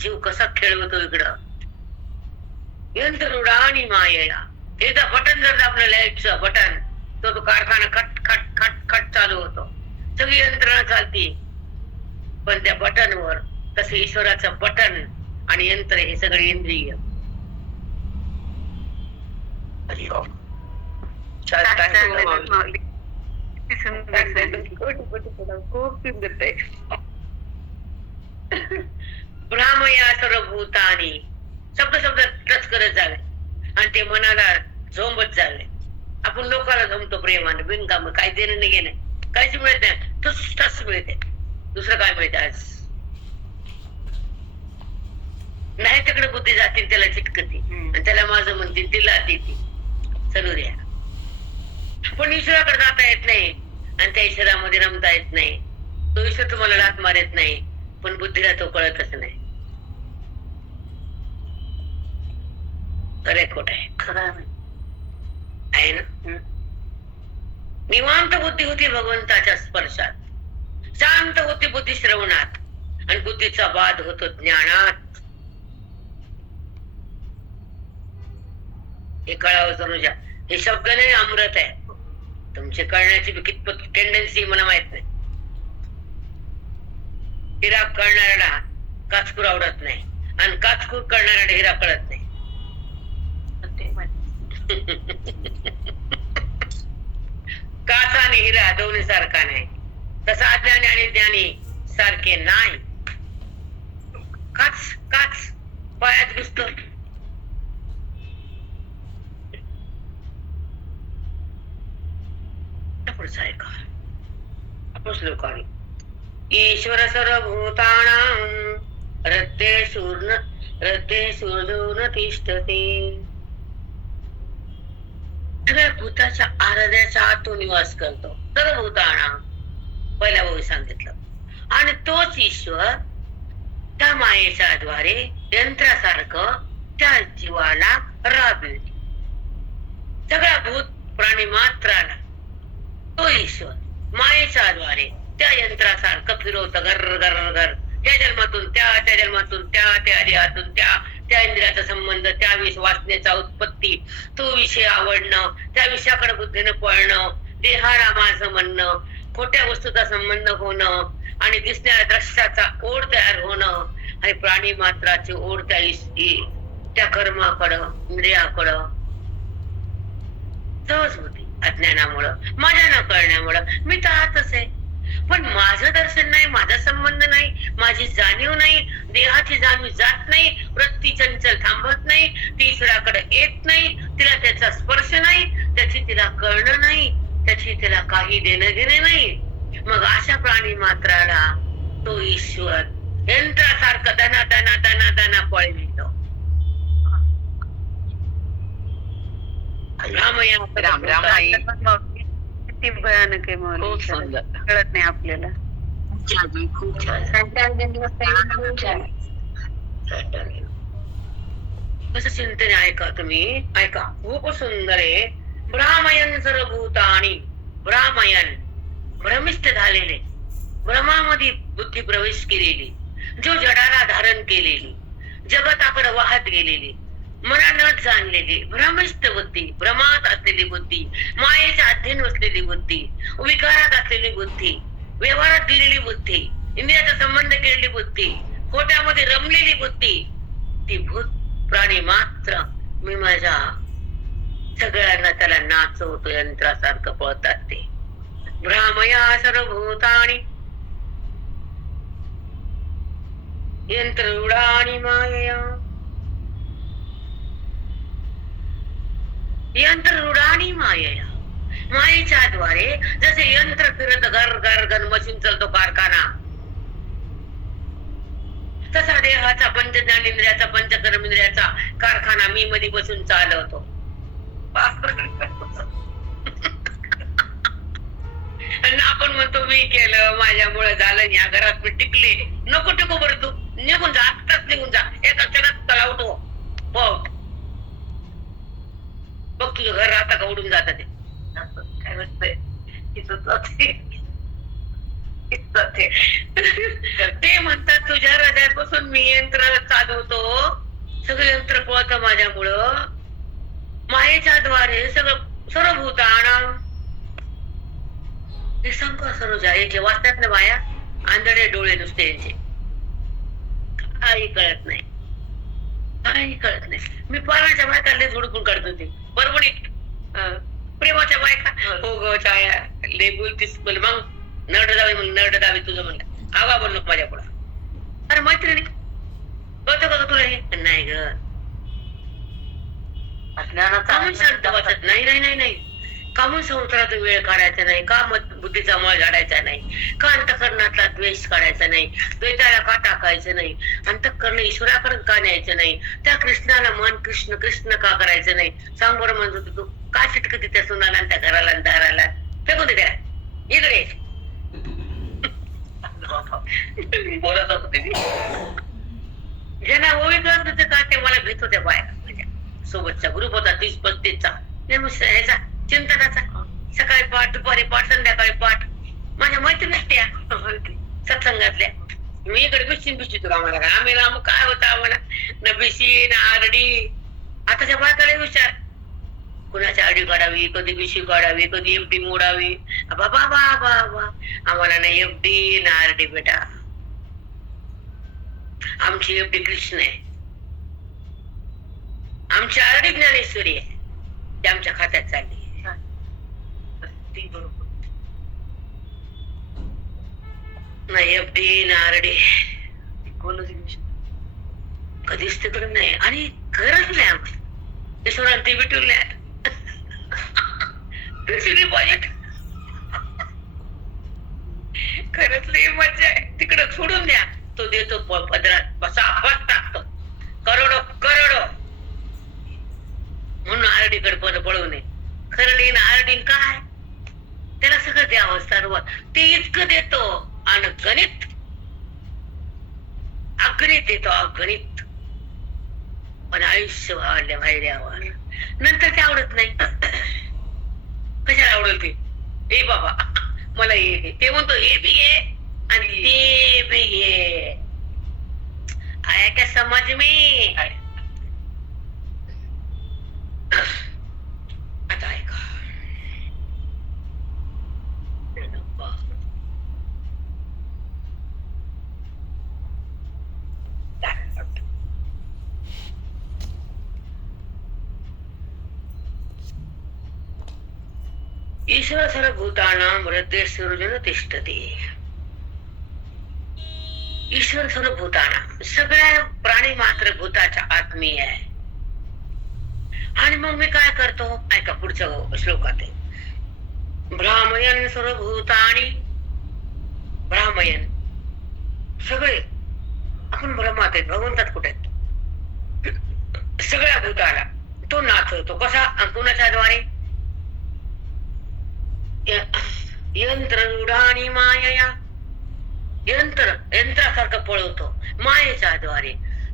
जीव कसा खेळवतो इकडं. यंत्ररूढानि मायया. एकदा बटन जर दाबलं, लाईटचं बटन, तो कारखाना खट खट खट खट चालू होतो, सगळी यंत्रणा चालती. पण त्या बटनवर तसं ईश्वराचं बटन आणि यंत्र हे सगळे इंद्रिय. खूप सुंदर आहे. ब्राह्मया सर्वभूतानि शब्द शब्द टच करत जावे आणि ते मनाला झोंबत जावे. आपण लोकांना जमतो प्रेमाने, बिनकाम, काय देणं नाही घेणं, काहीच मिळत नाही, ठस मिळते. दुसरं काय मिळते आज? नाही तिकडे बुद्धी जातील, त्याला चिटकती आणि त्याला माझं म्हणतील, तिला देते, चलू द्या. पण ईश्वराकडे जाता येत नाही आणि त्या ईश्वरामध्ये रमता येत नाही. तो ईश्वर तुम्हाला लाथ मारत नाही, पण बुद्धीला तो कळतच नाही. खरे खोट आहे? खरं आहे ना. निवांत बुद्धी होती भगवंताच्या स्पर्शात, शांत होती बुद्धी श्रवणात, आणि बुद्धीचा बाध होतो ज्ञानात. हे कळावं तनुजा. हे शब्द नाही, अमृत आहे. तुमची कळण्याची कितपत टेंडन्सी मला माहित नाही. हिरा कळणाऱ्याला काचकूर आवडत नाही आणि काचकूर कळणाऱ्याला हिरा कळत नाही. काच आणि हिरा दोन्ही सारखा नाही, तसा अज्ञानी आणि ज्ञानी सारखे नाही. काच काच पायात घुसतो. श्लोकाने ईश्वर सर्वभूतानां हृदये सूर्यो तिष्ठति. सगळ्या भूताच्या आराध्याच्या आतून निवास करतो. सर्वभूतानां पहिल्या ओळी सांगितलं. आणि तोच ईश्वर त्या मायेच्या द्वारे यंत्रासारखं त्या जीवाला राबविते. सगळ्या भूत प्राणी मात्राला तो ईश्वर मायेच्या द्वारे त्या यंत्रासारखं फिरवत घर घर घर. त्या जन्मातून त्या जन्मातून त्या देहातून त्या इंद्रियाचा संबंध, त्या वासनेचा उत्पत्ती, तो विषय आवडणं, त्या विषयाकडे बुद्धीनं पळणं, देहाला माझं म्हणणं, खोट्या वस्तूचा संबंध होणं आणि दिसणाऱ्या दृश्याचा ओढ तयार होणं आणि प्राणी मात्राची ओढ त्या कर्माकडं, इंद्रियाकडं सहज होती. अज्ञानामुळं, माझ्या न कळण्यामुळं. मी तर आतच आहे, पण माझं दर्शन नाही, माझा संबंध नाही, माझी जाणीव नाही, देहाची जाणीव जात नाही, वृत्ती चंचल थांबत नाही, ती ईश्वराकडे येत नाही, तिला त्याचा स्पर्श नाही, त्याची तिला कळणं नाही, त्याची तिला काही देणं घेणं नाही. मग अशा प्राणी मात्राला तो ईश्वर यंत्रासारखं दना दना दना दना पळवितो. रामया राम राम आई. किती भयानक आहे खूप माऊली, सुंदर, कळत नाही आपल्याला. खूप छान. कसं चिंतन ऐका, तुम्ही ऐका, खूप सुंदर आहे. भ्रामयन सर्वभूतानि, भ्रामयन भ्रमिष्ट झालेले, भ्रमामध्ये बुद्धी प्रवेश केलेली, जो जडाला धारण केलेली, जगताकडे वाहत गेलेली, मनात जाणलेली भ्रमिष्ट बुद्धी, भ्रमात असलेली बुद्धी, मायेच्या अधीन असलेली बुद्धी, विकारात असलेली बुद्धी, व्यवहारात गेलेली बुद्धी, इंद्रियाचा संबंध केलेली बुद्धी, खोट्यामध्ये रमलेली बुद्धी, ती भूत प्राणी मात्र मी माझ्या सगळ्यांना त्याला नाचवतो, यंत्रासारखं पळतात ते. भ्रामया सर्वभूतानि यंत्ररूढानि मायया, यंत्ररूढानि मायया. मायेच्या द्वारे जसे यंत्र फिरत घर घर घर मशीन चालतो कारखाना, तसा देहाचा पंचज्ञान इंद्रियाचा पंचकर्म इंद्रियाचा कारखाना मी मध्ये बसून चालवतो. आणि आपण म्हणतो मी केलं, माझ्यामुळे झालं, या घरात मी टिकले. नको टिकू बरं, तू निघून जा, आत्ताच निघून जा, एका क्षणात तलावतो. बघ तुझं घर आता का उडून जात ते. काय वाटतंय ते म्हणतात तुझ्या हृदयापासून मी यंत्र चालवतो, सगळं यंत्र पळतं माझ्यामुळं, मायेच्या द्वारे सगळं सर्वभूतानां. हे संख्या सर्व जे वाचतात ना बाया, आंधळे डोळे नुसते यांचे, काही कळत नाही, काही कळत नाही. मी पाराच्या बायका लय झोडपून काढत होते परभणीत, प्रेमाच्या बायका. हो ग छाया लय बोलतीस, मग नरड दावी, मग नरड दावी तुझं म्हणलं, आवा बोल नको माझ्या पुढं. अरे मैत्रिणी कळतं का तुला हे? नाही ग, कामून शांत वाचत नाही, नाही नाही नाही, कामून संसारात वेळ काढायचा नाही, का बुद्धीचा मळ झाडायचा नाही, का अंतःकरणातला द्वेष काढायचा नाही, द्वेषाला का टाकायचं नाही, अंतःकरण ईश्वराकडे का न्यायचं नाही, त्या कृष्णाला मन कृष्ण कृष्ण का करायचं नाही. सांग बरं म्हणत होती तू, का चिटकती त्या सुनाला आणि त्या घराला आणि दाराला, फेकून दे त्याला, इकडे बोलत होते. ज्यांना ओळी करत होते का ते मला भेट होत्या बाया, माझ्या सोबतचा ग्रुप होता 30-35चा ह्याचा चिंतनाचा, सकाळी पाठ, दुपारी पाठ, संध्याकाळी पाठ, माझ्या मैत्रिणी त्या सत्संगातल्या. मी इकडे बिशीन बिशीतो आम्हाला, आम्ही राम काय होतं आम्हाला, न बिशी न आरडी. आताच्या बायकाला विचार, कुणाची आरडी काढावी, कधी बिशी काढावी, कधी एफडी मोडावी. बाबा बाबा आम्हाला ना एफडी ना आरडी बेटा, आमची एफडी कृष्ण आहे, आमची आरडी ज्ञानेश्वरी आहे, ते आमच्या खात्यात चालली. नाही एफडी ना आरडी कधीच तिकडे नाही, आणि खरंच नाही आम्हाला ईश्वराला ते भेटून नाही. खरंच लई मजा आहे, तिकडं सोडून द्या, तो देतो पदरात बसा, बस टाकतो करोडो करोडो. म्हणून आरडीकडे पळू नये. खरडीन आरडीन काय, त्याला सगळं द्यावं सर्व, ते इतकं देतो. आणि गणित अगणित देतो, अगणित. पण आयुष्य वाढल्या वाढल्यावर नंतर ते आवडत नाही. कशाला आवडेल ते, ए बाबा मला हे घे, ते म्हणतो हे बी घे आणि ते बी घे. आया क्या समझ में. आता ऐका, ईश्वर सर्वभूतानां हृदय सृजन तिष्ठति. ईश्वर सर्वभूतानां, सगळ्या प्राणी मात्र भूताच्या आत्मीय आहे. आणि मग मी काय करतो, ऐका पुढच्या श्लोकात आहे, भ्रामयन सर्वभूतानि, भ्रामयन सगळे आपण भ्रमात आहेत, भगवंतात कुठे आहेत, सगळ्या भूताला तो नाचवतो. कसा, कुणाच्याद्वारे, यंत्ररूढानी मायया, यंत्रासारखं पळवतो मायेच्या द्वारे.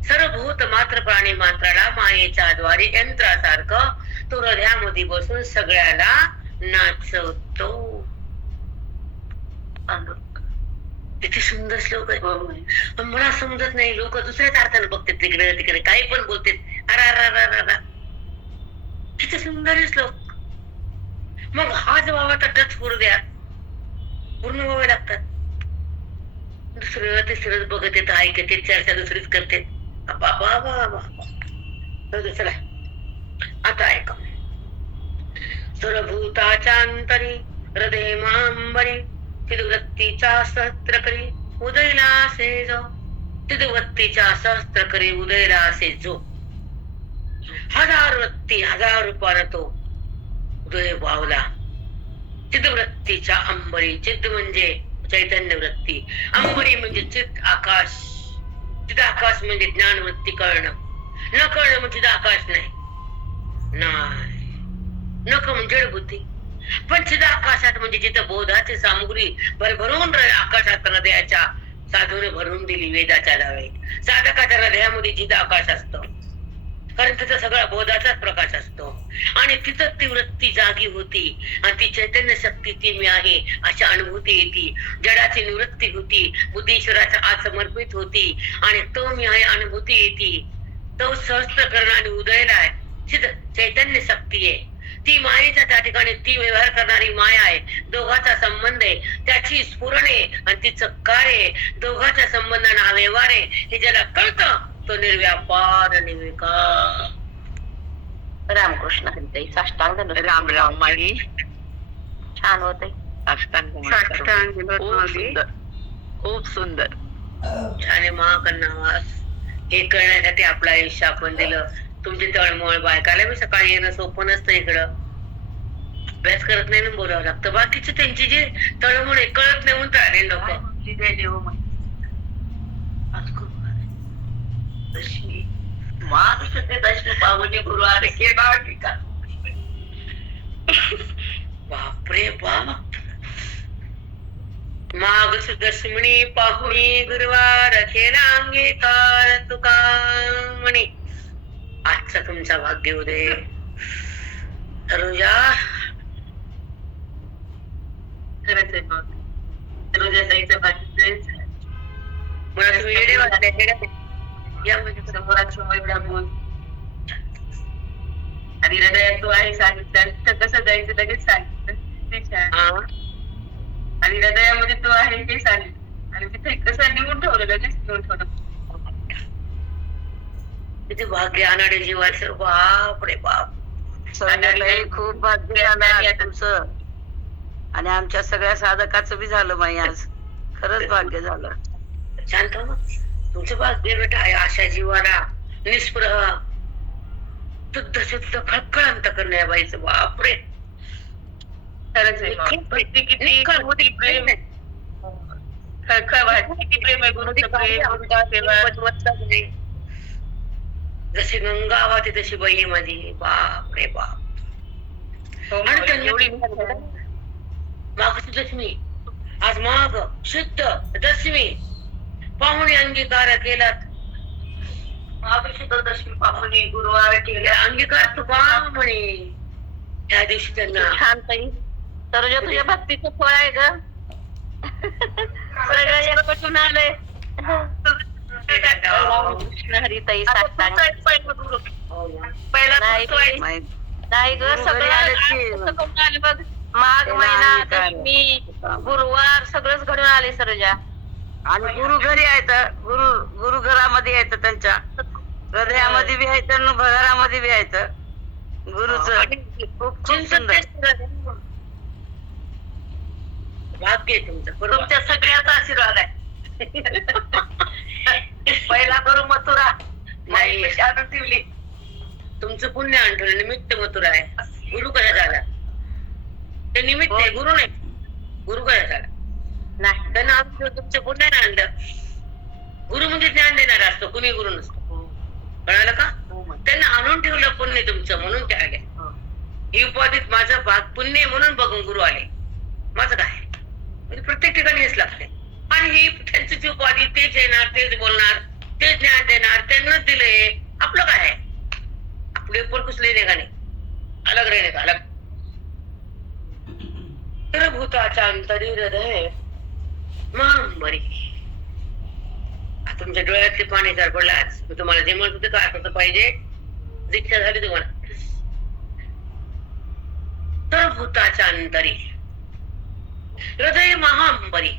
सर्वभूत मात्र प्राणी मात्राला मायेच्या द्वारे यंत्रासारखं तो हृदयामध्ये बसून सगळ्याला नाचवतो. किती सुंदर श्लोक आहे. मला समजत नाही, लोक दुसऱ्याच अर्थाने बघतात, तिकडे तिकडे काही पण बोलतात. अरा किती सुंदर आहे श्लोक. मग हाच भावाचा टच करू द्या, पूर्ण व्हावे लागतात. दुसरं तिसरंच बघत येत, ऐकत येत, चर्चा दुसरीच करते. चला आता ऐका. सर्वभूताच्या अंतरी हृदय मांबरी चिदवृत्तीचा सहस्त्र करी उदयला असे जो, चिदवृत्तीच्या सहस्त्र करी उदयला असे जो. हजार वृत्ती, हजार रूपानं तो उदय पावला. चिदवृत्तीच्या अंबरी, चिद म्हणजे चैतन्य वृत्ती, अंबरी म्हणजे चित आकाश. चित आकाश म्हणजे ज्ञान वृत्ती, कळणं. न कळणं म्हणजे आकाश नाही, नक म्हणजे जड बुद्धी. पण चिद आकाशात म्हणजे जिथं बोधाची सामुग्री भरभरून आकाशात हृदयाच्या साधूने भरून दिली वेदाच्या द्वारे. साधकाच्या हृदयामध्ये जिथं आकाश असतं, कारण तिथं सगळा बोधाचाच प्रकाश असतो. आणि तिथं ती वृत्ती जागी होती आणि ती चैतन्य शक्ती ती मी आहे अशी अनुभूती येते. जडाची निवृत्ती होती, बुद्धीश्वराच्या आत समर्पित होती आणि तो मी आहे अनुभूती येते. तो सहस्त्रकरण आणि उदयला आहे, चैतन्य शक्ती आहे. ती मायेच्या त्या ठिकाणी ती व्यवहार करणारी माया आहे. दोघाचा संबंध आहे, त्याची स्फुरण आहे आणि तिचं कार्य. दोघाच्या संबंधाने हा व्यवहार आहे. हे ज्याला कळतं तो निर्व्यापार निर्विकार. रामकृष्ण हरी. साष्टांग राम राम माई. छान होत. खूप सुंदर. छान महाकन्नावास. हे करण्यासाठी आपलं आयुष्य आपण दिलं. तुमची तळमळ बायकाला मी सकाळी येणं सोपं नसतं. इकडं अभ्यास करत नाही ना, बोलावं लागतं. बाकीचे त्यांची जे तळमळ आहे कळत नाही म्हणून आले लोक. बापरे बाप. माघ सुदर्शनी पाहुणी गुरुवार केला अंगीकार तुका म्हणे. आजचा तुमचा भाग्य उदय रोजा. खरंच आहे मग रोजा जायचं भाग्य. मला तुम्ही येडे वाटले. या म्हणजे समोरासमोर बोल आणि हृदयात तो आहे सांगितलं, कसं जायचं लगेच सांगितलं. ते छान. आणि हृदयामध्ये तो आहे ते सांगितलं आणि तिथे कसं निवडून ठेवलं, लगेच निवडून ठेवलं. किती भाग्य अनाडे जीवाचं. बाप रे बाप. खूप भाग्य झालं तुमचं आणि आमच्या सगळ्या साधकाचं बी झालं माई आज. खरंच भाग्य झालं. शांत तुमचं भाग्य बेटा आहे. अशा जीवाला निस्पृह शुद्ध शुद्ध खळखळांत करण्या बाईचं. बापरे खरंच आहे. भक्ती किती प्रेम आहे. किती प्रेम आहे गुरुचं प्रेम. जशी गंगा वाहते तशी बाई माझी. बाप रे बाप. माघ दशमी आज, माघ शुद्ध दशमी पाहुणे अंगीकार केलात. माघ शुद्ध दशमी पाहुणे गुरुवार केला अंगीकार तुका म्हणे. त्या दिवशी त्यांना छान ताई. तर तुझ्या भक्तीचं फळ आहे ग. सगळं एकवटून आलंय. रामकृष्ण हरी ताई. साष्टांग नाही ग, सगळं आले बघ. माघ महिना, दशमी, गुरुवार सगळंच घडून आले सरोजा. आणि गुरु घरी आहेत. गुरु घरामध्ये आहेत, त्यांच्या हृदयामध्ये बी आहेत, घरामध्ये बी आहेत. गुरुच खूप खूप सुंदर. भाग्य आहे तुमचं. बरोबर. तुमच्या सगळ्याचा आशीर्वाद आहे. पहिला गुरु मथुरा नाही. नाही आणून ठेवली. तुमचं पुण्य आणलं, निमित्त मथुरा आहे. गुरु कशा झाला? ते निमित्त आहे, गुरु नाही. गुरु कशा झाला? नाही त्यांना आमचं तुमच्या पुण्याने आणलं. गुरु म्हणजे ज्ञान देणारा असतो, कुणी गुरु नसतो. कळालं का? त्यांना आणून ठेवलं पुण्य तुमचं, म्हणून ते आले. ही उपाधीत माझं भाग पुण्य आहे म्हणून बघून गुरु आले. माझं काय म्हणजे प्रत्येक ठिकाणी हेच लागते. आणि ही त्यांची जी उपाधी, तेच येणार, तेच बोलणार, तेच ज्ञान देणार, त्यांनाच दिले. आपलं काय आहे? आपले ऊपर कुछ लेने का नहीं, अलग रहने का अलग. तर भूताच्या अंतरी हृदय महांबरी. तुमच्या डोळ्यातले पाणी जर पडलाच, मी तुम्हाला जे म्हणत होते काय करतं पाहिजे, दीक्षा झाली तुम्हाला. तर भूताच्या अंतरी हृदय महांबरी.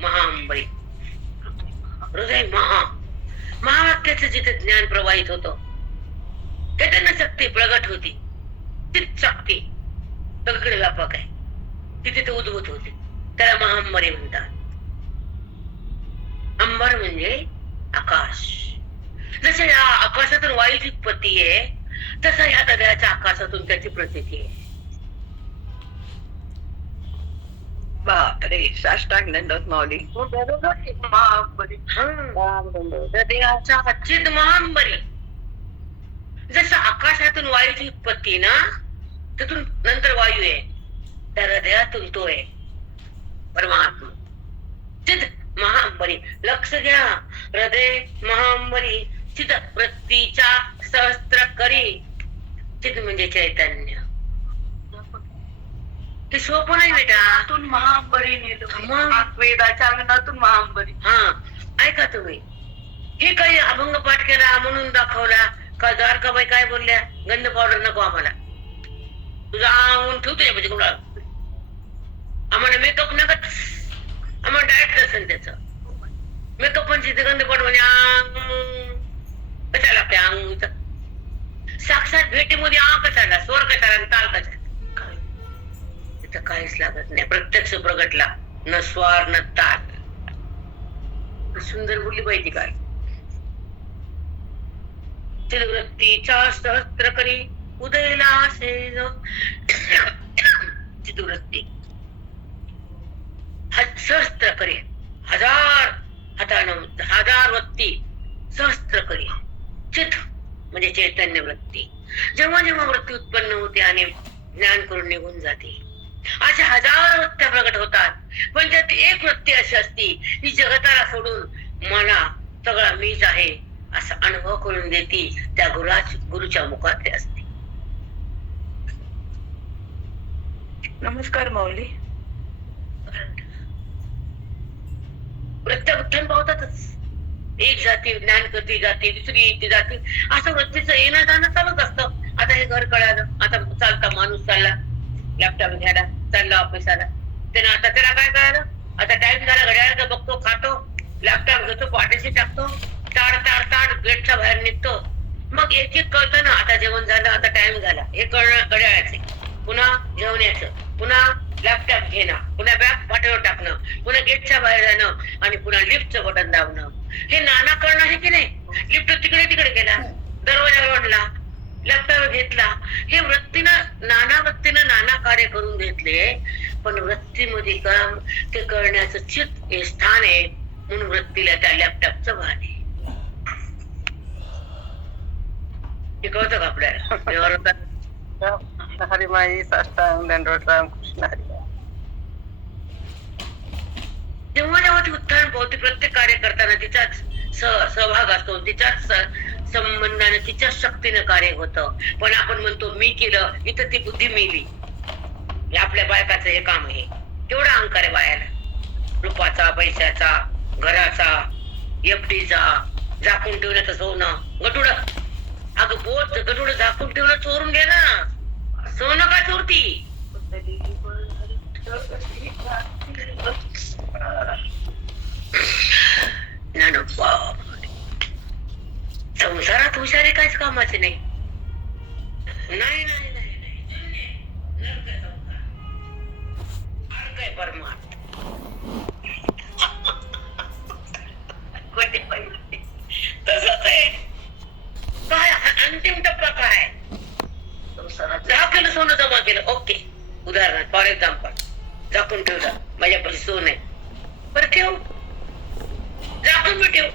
महांबरी हृदय महावाक्याचं जिथे ज्ञान प्रवाहित होतं, चैतन्य शक्ती प्रगट होती. तीच शक्ती सगळीकडे व्यापक आहे, ती तिथे उद्भूत होते. त्याला महांबरी म्हणतात. अंबर म्हणजे आकाश. जसं या आकाशातून वायूची उत्पत्ती आहे, तसं या हृदयाच्या आकाशातून त्याची प्रतीती आहे. बापरे, साष्टांग दंडवत माऊली. हृदयाच्या चिद महांबरी. जसं आकाशातून वायूची उत्पत्ती ना, तिथून नंतर वायू आहे, त्या हृदयातून तो आहे परमात्मा. चिद महांबरी. लक्ष घ्या, हृदय महांबरी चिद वृत्तीच्या सहस्त्र करी. चिद म्हणजे चैतन्य. हे सोपं नाही बेटा. महांबरी वेदाच्या अंगणातून महांबरी. हा, ऐका तुम्ही, हे काही अभंग पाठ केला म्हणून दाखवला का? द्वारकाबाई काय बोलल्या? गंध पावडर नको आम्हाला, तुझा आणून ठेवतो म्हणजे कुठला आम्हाला मेकअप नका, आम्हाला डायरेक्ट असेल त्याच मेकअप. पण तिथे गंध पावडर म्हणजे कशा लागते अंग. साक्षात भेटीमध्ये कशाला, स्वर कशाला, ताल कशाला, तिथं काहीच लागत नाही. प्रत्यक्ष प्रगटला, न स्वार न ताल. सुंदर बोलली पाहिजे काय. चिदवृत्तीच्या सहस्त्र करी उदयला असे चिदवृत्ती सहस्त्र करी. हजार हातानं, हजार वृत्ती सहस्त्र करी. चित म्हणजे चैतन्य वृत्ती. जेव्हा जेव्हा वृत्ती उत्पन्न होते आणि ज्ञान करून निघून जाते, अशा हजार वृत्त्या प्रगट होतात. पण त्यात एक वृत्ती अशी असती की जगताला सोडून मला सगळा मीच आहे असा अनुभव करून देती. त्या गुरुच्या मुखातली असते. नमस्कार माऊली. प्रत्येक उत्थान पावतातच. एक जाती ज्ञान करती जाते, दुसरी ती जाती, असं वृत्तीचं येणं जाणं चालूच असतं. आता हे घर कळालं, आता चालता माणूस चालला लॅपटॉप घ्यायला, चालला ऑफिसाला. त्यानं आता त्याला काय कळालं? आता टाइम झाला, घड्याळाचा बघतो, खातो, लॅपटॉप घेतो, पाठीशी टाकतो, ताड ताड ताड गेटच्या बाहेर निघतो. मग एक एक कळतं ना, आता जेवण झालं, आता टाइम झाला, हे कळणं घड्याळाचे. पुन्हा जेवण्याचं, पुन्हा लॅपटॉप घेणं, पुन्हा बॅग पाठीवर टाकणं, पुन्हा गेटच्या बाहेर जाणं, आणि पुन्हा लिफ्टचं बटन दाबणं. हे नाना कळणं आहे की नाही? लिफ्ट तिकडे तिकडे गेला, दरवाजा ओढला, लॅपटॉप घेतला. हे नाना वृत्तीनं नाना कार्य करून घेतले. पण वृत्तीमध्ये काम ते करण्याचं चित हे स्थान आहे, म्हणून वृत्तीला त्या लॅपटॉपचं भान आहे. शिकवतो का आपल्याला? हरी माई साष्टांग दंडवत रामकृष्ण हरी. जेव्हा जेव्हा ती उत्थान पावती प्रत्येक कार्य करताना तिचाच सहभाग असतो, तिच्याच संबंधाने, तिच्याच शक्तीनं कार्य होतं. पण आपण म्हणतो मी केलं, इथं ती बुद्धी मेली. आपल्या बायकाचं हे काम आहे. केवढा अहंकार आहे बायाला, रूपाचा, पैशाचा, घराचा, एफडीचा, झाकून ठेवण्याचं सोनं, गटुड. अगं बोल, गटुड झाकून ठेवलं, चोरून घे ना. सोनं का चोरती? संसारात हुशारी काहीच कामाचे नाही. नाही नाही नाही, परमार्थ 10 किलो सोनं जमा केलं, ओके, उदाहरणार्थ फॉर एक्झाम्पल, झाकून ठेवलं, माझ्यापाशी सोनं आहे, बरं ठेव, झाकून बी ठेव,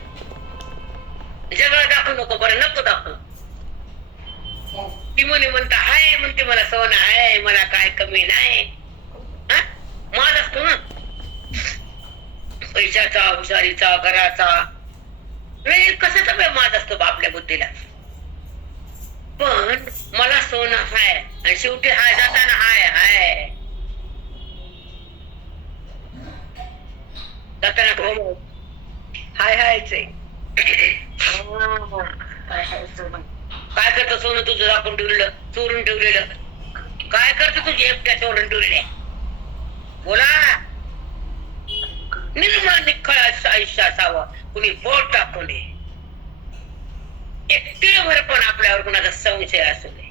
जगाला दाखवू नको, बरं नको दाखवू. ती म्हणता हाय, म्हणते मला सोनं आहे, मला काय कमी नाही. माज असतो ना पैशाचा, हुशारीचा, घराचा, कशाचा माज असतो आपल्या बुद्धीला. पण मला सोनं हाय आणि शेवटी हाय जाताना हाय हाय जाताना हाय हायच काय करतो सोनं तुझं झाकून ठेवलेलं, चोरून ठेवलेलं? काय करतो तुझी एकट्या चोरून ठेवलेल्या? बोला. निर्मळ निखळ आयुष्य असावं, कुणी बोट टाकू नये, एकटीभर पण आपल्यावर कुणाचा संशय असू नये,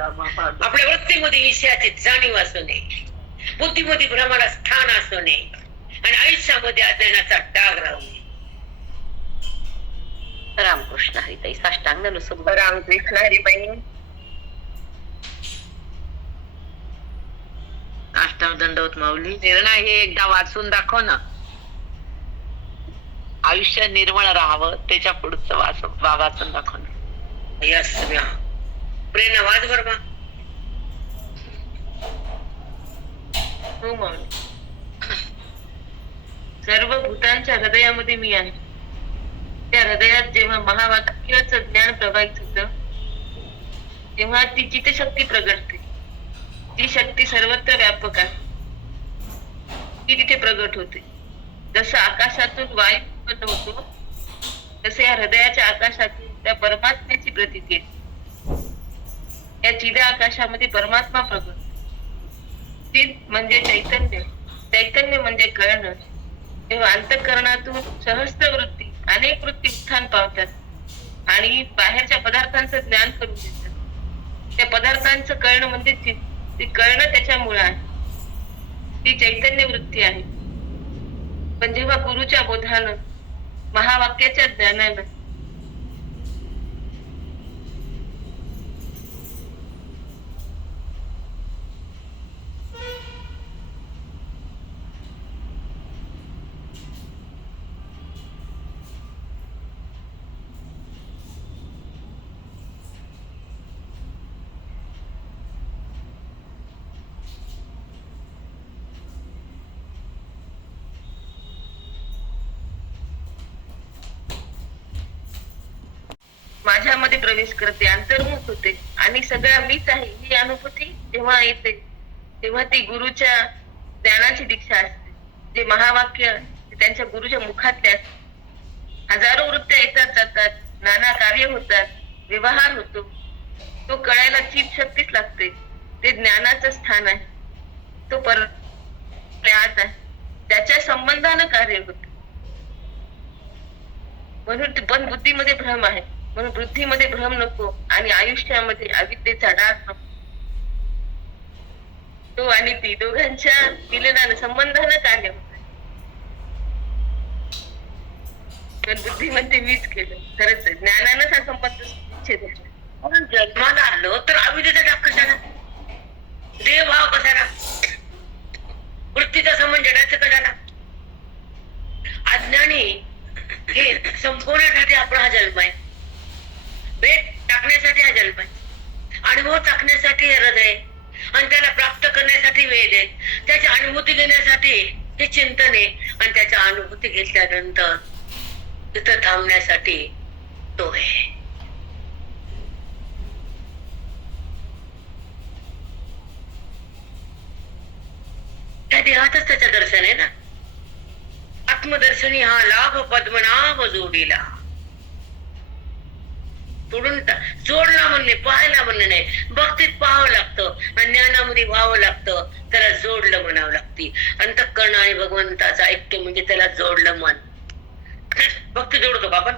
आपल्या वृत्तीमध्ये ईर्ष्याची जाणीव असू नये, बुद्धीमध्ये भ्रमाला स्थान असू नये आणि आयुष्यामध्ये अज्ञानाचा डाग राहू नये. रामकृष्ण हरिताई, साष्टांग नमस्कार. रामकृष्ण हरिबाई. अष्टांग दंडवत माऊली. निर्णय हे एकदा वाचून दाखव ना. आयुष्य निर्मळ राहावं, त्याच्या पुढचं वाचून दाखव ना. यस प्रेरणा वाच बर का. हो माऊली. सर्व भूतांच्या हृदयामध्ये मी आहे. त्या हृदयात जेव्हा महावाक्याचं ज्ञान प्रवाहित होतं, तेव्हा ती चित्तशक्ती प्रगटते. ती शक्ती सर्वत्र व्यापक आहे, ती तिथे प्रगट होते. जसं आकाशातून वायू उत्पन्न होतो, तसे या हृदयाच्या आकाशातून त्या परमात्म्याची प्रतीती येते. या चिद आकाशामध्ये परमात्मा प्रगट. चिद म्हणजे चैतन्य, चैतन्य म्हणजे कळणं. तेव्हा अंतःकरणातून सहस्त्र वृत्ती, अनेक वृत्ती उत्थान पावतात आणि बाहेरच्या पदार्थांचं ज्ञान करून देतात. त्या पदार्थांचं कळणं म्हणजे चिद. ते कळणं त्याच्यामुळे आहे, ती चैतन्य वृत्ती आहे. पण जेव्हा गुरुच्या बोधानं, महावाक्याच्या ज्ञानानं माझ्यामध्ये प्रवेश करते, अंतर्मुख होते आणि सगळा मीच आहे ही अनुभूती जेव्हा येते, तेव्हा ती गुरुच्या ज्ञानाची दीक्षा असते. जे महावाक्य त्यांच्या गुरुच्या मुखातले असते. हजारो वृत्त्या येतात जातात, नाना कार्य होतात, व्यवहार होतो. तो कळायला चित शक्तीच लागते. ते ज्ञानाचं स्थान आहे, तो प्रयात आहे, त्याच्या संबंधानं कार्य होते. म्हणून पण बुद्धीमध्ये भ्रम आहे, म्हणून बुद्धीमध्ये भ्रम नको आणि आयुष्यामध्ये अविद्येचा डाग नको. तो आणि ती दोघांच्या मिलनानं, संबंधानं कार्य होत. पण बुद्धी म्हणते मीच केलं. खरंच ज्ञानानंच हा संबंध विच्छेद झाला. म्हणून जन्माला आलो तर अविद्येचा डाग कशाला, देवभाव कशाला, वृत्तीचा संबंध जडाचं कशाला. अज्ञानी हे संपवण्यासाठी आपण हा जन्म आहे, भेट टाकण्यासाठी हा जन्म आहे, अनुभव टाकण्यासाठी हृदय आणि त्याला प्राप्त करण्यासाठी वेद आहे, त्याची अनुभूती घेण्यासाठी हे चिंतन आहे आणि त्याच्या अनुभूती घेतल्यानंतर तिथं थांबण्यासाठी तो आहे. त्या देहातच त्याचं दर्शन आहे ना. आत्मदर्शनी हा लाभ पद्मनाभ जोडीला. सोडून जोडला म्हणणे, पाहायला म्हणणे नाही, भक्तीत पाहावं लागतं आणि ज्ञानामध्ये व्हावं लागतं. त्याला जोडलं म्हणावं लागते. अंतःकरण आणि भगवंताचा ऐक्य म्हणजे त्याला जोडलं मन. भक्ती जोडतो का आपण?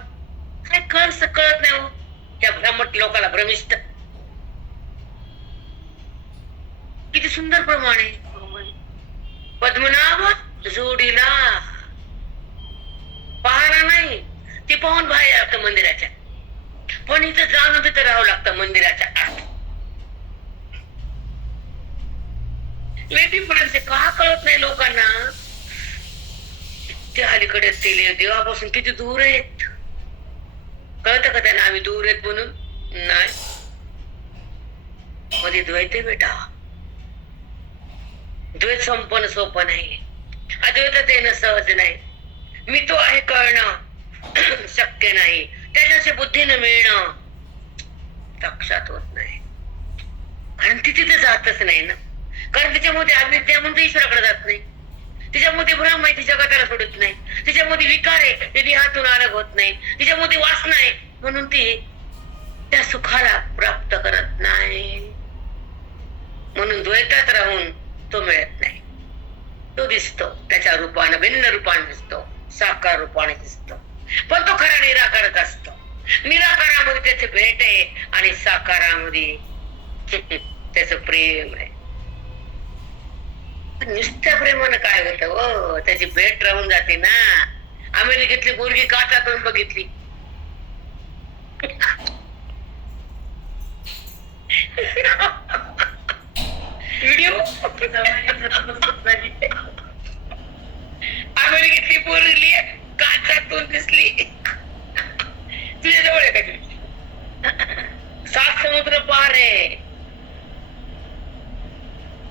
काय कळत नाही हो त्या भ्रमट लोकाला, भ्रमिष्ठ. किती सुंदर प्रमाणे पद्मनाभ जोडीला. पाहायला नाही, ते पाहून बाहेर लागतं मंदिराच्या, पण इथं जाणं तिथं राहावं लागतं मंदिराच्या आत. लय डिफरन्स आहे. का कळत नाही लोकांना? ते अलीकडे ते देवापासून किती दूर आहेत. कळतं का त्यांना आम्ही दूर आहेत म्हणून? नाही. मध्ये द्वैत आहे बेटा. द्वैत संपणं सोपं नाही. अद्वैतात येणं सहज नाही. मी तो आहे कळणं शक्य नाही. त्याच्याशी बुद्धीनं मिळणं लक्षात होत नाही. कारण ती तिथे जातच नाही ना. कारण तिच्यामध्ये अविद्या म्हणून ईश्वराकडे जात नाही. तिच्यामध्ये भ्रम आहे, ती जगाला सोडत नाही. तिच्यामध्ये विकार आहे, ते देहातून अलग होत नाही. तिच्यामध्ये वासना आहे म्हणून ती त्या सुखाला प्राप्त करत नाही. म्हणून द्वैतात राहून तो मिळत नाही. तो दिसतो त्याच्या रूपानं, भिन्न रूपाने दिसतो, साकार रूपाने दिसतो. पण तो खरा निराकारच असतो. निराकारामध्ये त्याची भेट आहे आणि साकारामध्ये त्याच प्रेम आहे. नुसत्या प्रेमानं काय होतं? त्याची भेट राहून जाते ना. अमेरिकेतली मुलगी काचातून बघितली. व्हिडिओ अमेरिकेतली पोरगी काचातून दिसली. तुझ्या जवळ आहे का? 7 समुद्र पार आहे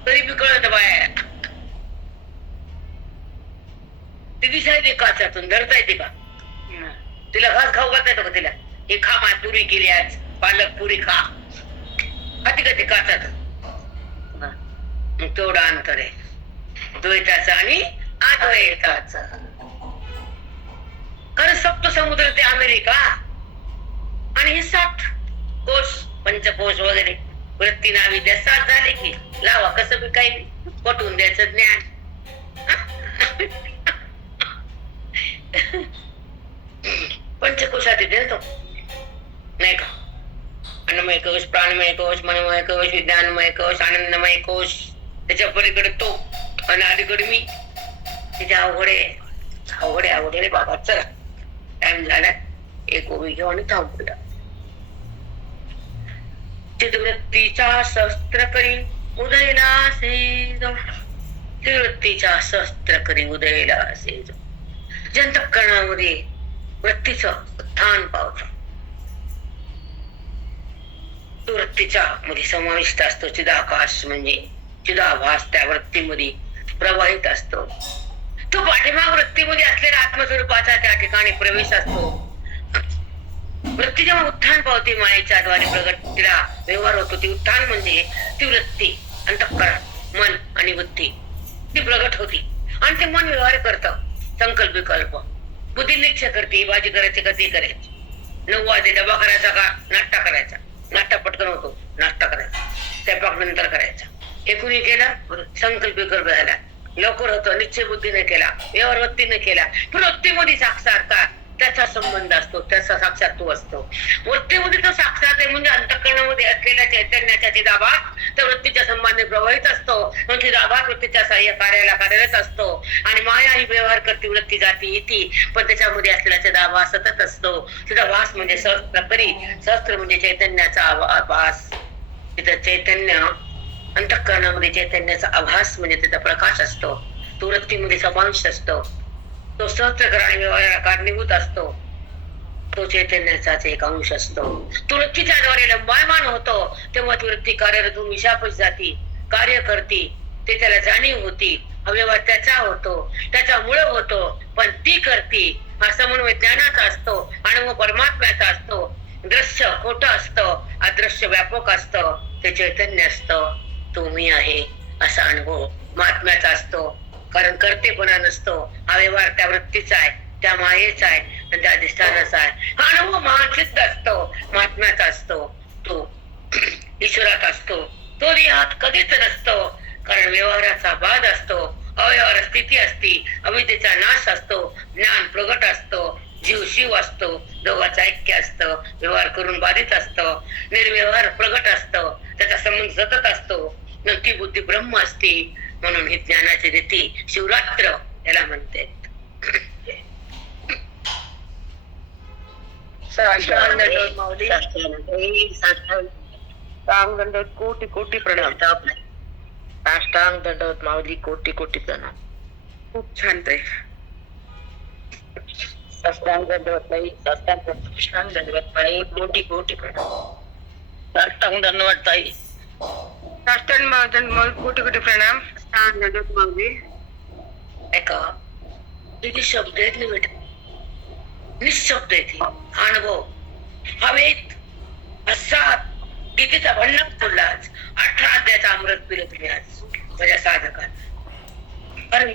तरी बी कळत बाहेर. ती दिसायची काचातून. धरता येते का तिला? घास खाऊ घालता येतो का तिला? हे खा, मा पुरी केली आज, पालक पुरी खा. खाती का ती काचातून? तेवढं अंतर आहे द्वैताचं आणि अद्वैताचं. कारण सप्त समुद्र ते अमेरिका आणि हे 7 कोश, पंचकोश वगैरे वृत्ती नावी त्या 7 झाले की लावा कसं बी काही पटवून द्यायचं ज्ञान. पंचकोशात येते तो नाही का? अन्नमय कोश, प्राणमय कोश, मनमय कोश, विज्ञानमय कोश, आनंदमय कोश. त्याच्या पलीकडे तो आणि अलीकडे मी. त्याच्या अवघडे रे बाबा. चला टाइम झाला. एक ओवी घेऊ आणि थांबूया. चित्तवृत्तीच्या शस्त्र करी उदयला असे जाऊ. चित्तवृत्तीच्या शस्त्र करी उदयला असे जाऊ. जंतकरणामध्ये वृत्तीचं उत्थान पावतं. तो वृत्तीच्या मध्ये समाविष्ट असतो. चिदाकाश म्हणजे चिदाभास त्या वृत्तीमध्ये प्रवाहित असतो. तो पाठीमाग वृत्तीमध्ये असलेल्या आत्मस्वरूपाचा त्या ठिकाणी प्रवेश असतो. वृत्ती जेव्हा उत्थान पावते मायेच्या द्वारे प्रगट तिला व्यवहार होतो. ती उत्थान म्हणजे ती वृत्ती अंतःकरण मन आणि बुद्धी ती प्रगट होती आणि ते मन व्यवहार करतं. संकल्प विकल्प बुद्धी निश्चय करते. भाजी करायची का ती करायची. 9 वाजले डबा करायचा का नाश्ता करायचा. नाश्ता पटकन होतो, नाश्ता करायचा. स्वयंपाक नंतर करायचा. हे कुणी केला? संकल्प विकल्प झाला. लवकर होतो. निश्चय बुद्धीने केला, व्यवहार वृत्तीने केला. पण वृत्तीमध्ये साक्षात्कार त्याचा संबंध असतो, त्याचा साक्षात तो असतो. वृत्तीमध्ये तो साक्षात आहे म्हणजे अंतःकरणामध्ये असलेल्या चैतन्याच्या चिदाभास त्या वृत्तीच्या संबंधी प्रवाहित असतो. म्हणून चिदाभास वृत्तीच्या सहाय्य कार्याला कार्यरत असतो आणि माया ही व्यवहार करते. वृत्ती जाती येते पण त्याच्यामध्ये असलेला चिदाभास सतत असतो. चिदाभास म्हणजे सहस्त्र करी. सहस्त्र म्हणजे चैतन्याचा आभास. तिथं चैतन्य अंतःकरणामध्ये चैतन्याचा आभास म्हणजे त्याचा प्रकाश असतो. तो वृत्तीमध्ये समाविष्ट असतो. तो सहस्त्रकर आणि व्यवहाराला कारणीभूत असतो. तो चैतन्याचाच एक अंश असतो. तो वृत्तीच्या द्वारे लंबायमान होतो तेव्हा ती वृत्ती कार्यरत होऊन विषापच जाती, कार्य करती. ते त्याला जाणीव होती. अव्यवहार त्याचा होतो, त्याचा मूळ होतो पण ती करती. हा समन्वय ज्ञानाचा असतो आणि मग परमात्म्याचा असतो. दृश्य खोटं असतं, अदृश्य व्यापक असतं. ते चैतन्य असतं. तो मी आहे असा अनुभव महात्म्याचा असतो. कारण कर्तेपणा नसतो. हा व्यवहार त्या वृत्तीचा आहे, त्या मायेचा आहे, त्या अधिष्ठानाचा आहे. हा अनुभव महासिद्ध असतो, महात्म्याचा असतो. तो ईश्वरात असतो. तो देहात कधीच नसतो. कारण व्यवहाराचा बाद असतो, अव्यवहार स्थिती असती, अविद्येचा नाश असतो, ज्ञान प्रगट असतो, जीव शिव असतो, दोघांचं ऐक्य असतं. व्यवहार करून बाधित असतं, निर्व्यवहार प्रगट असतं, त्याचा संबंध सतत असतो. नक्की बुद्धी ब्रह्म असते. म्हणून ही ज्ञानाची रीती शिवरात्र याला म्हणते. कोटी कोटी प्रणाम. साष्टांग दंडवत माऊली, कोटी कोटी प्रणाम. खूप छान ताई. साष्टांग दंडवत ताई, साष्टांग दंडवत ताई, कोटी कोटी प्रणाम. साष्टांग दंडवत ताई. कोटी कोटी प्रणाम. छान दंडवत माऊली. ऐका, किती शब्द आहेत ना बेटा, निशब्द आहेत. अनुभव हवेत हसात गीतेचा भन्नाट सोडला आज. 18 अध्यायाचा अमृत पिलं तुम्ही आज माझ्या साधकात. कारण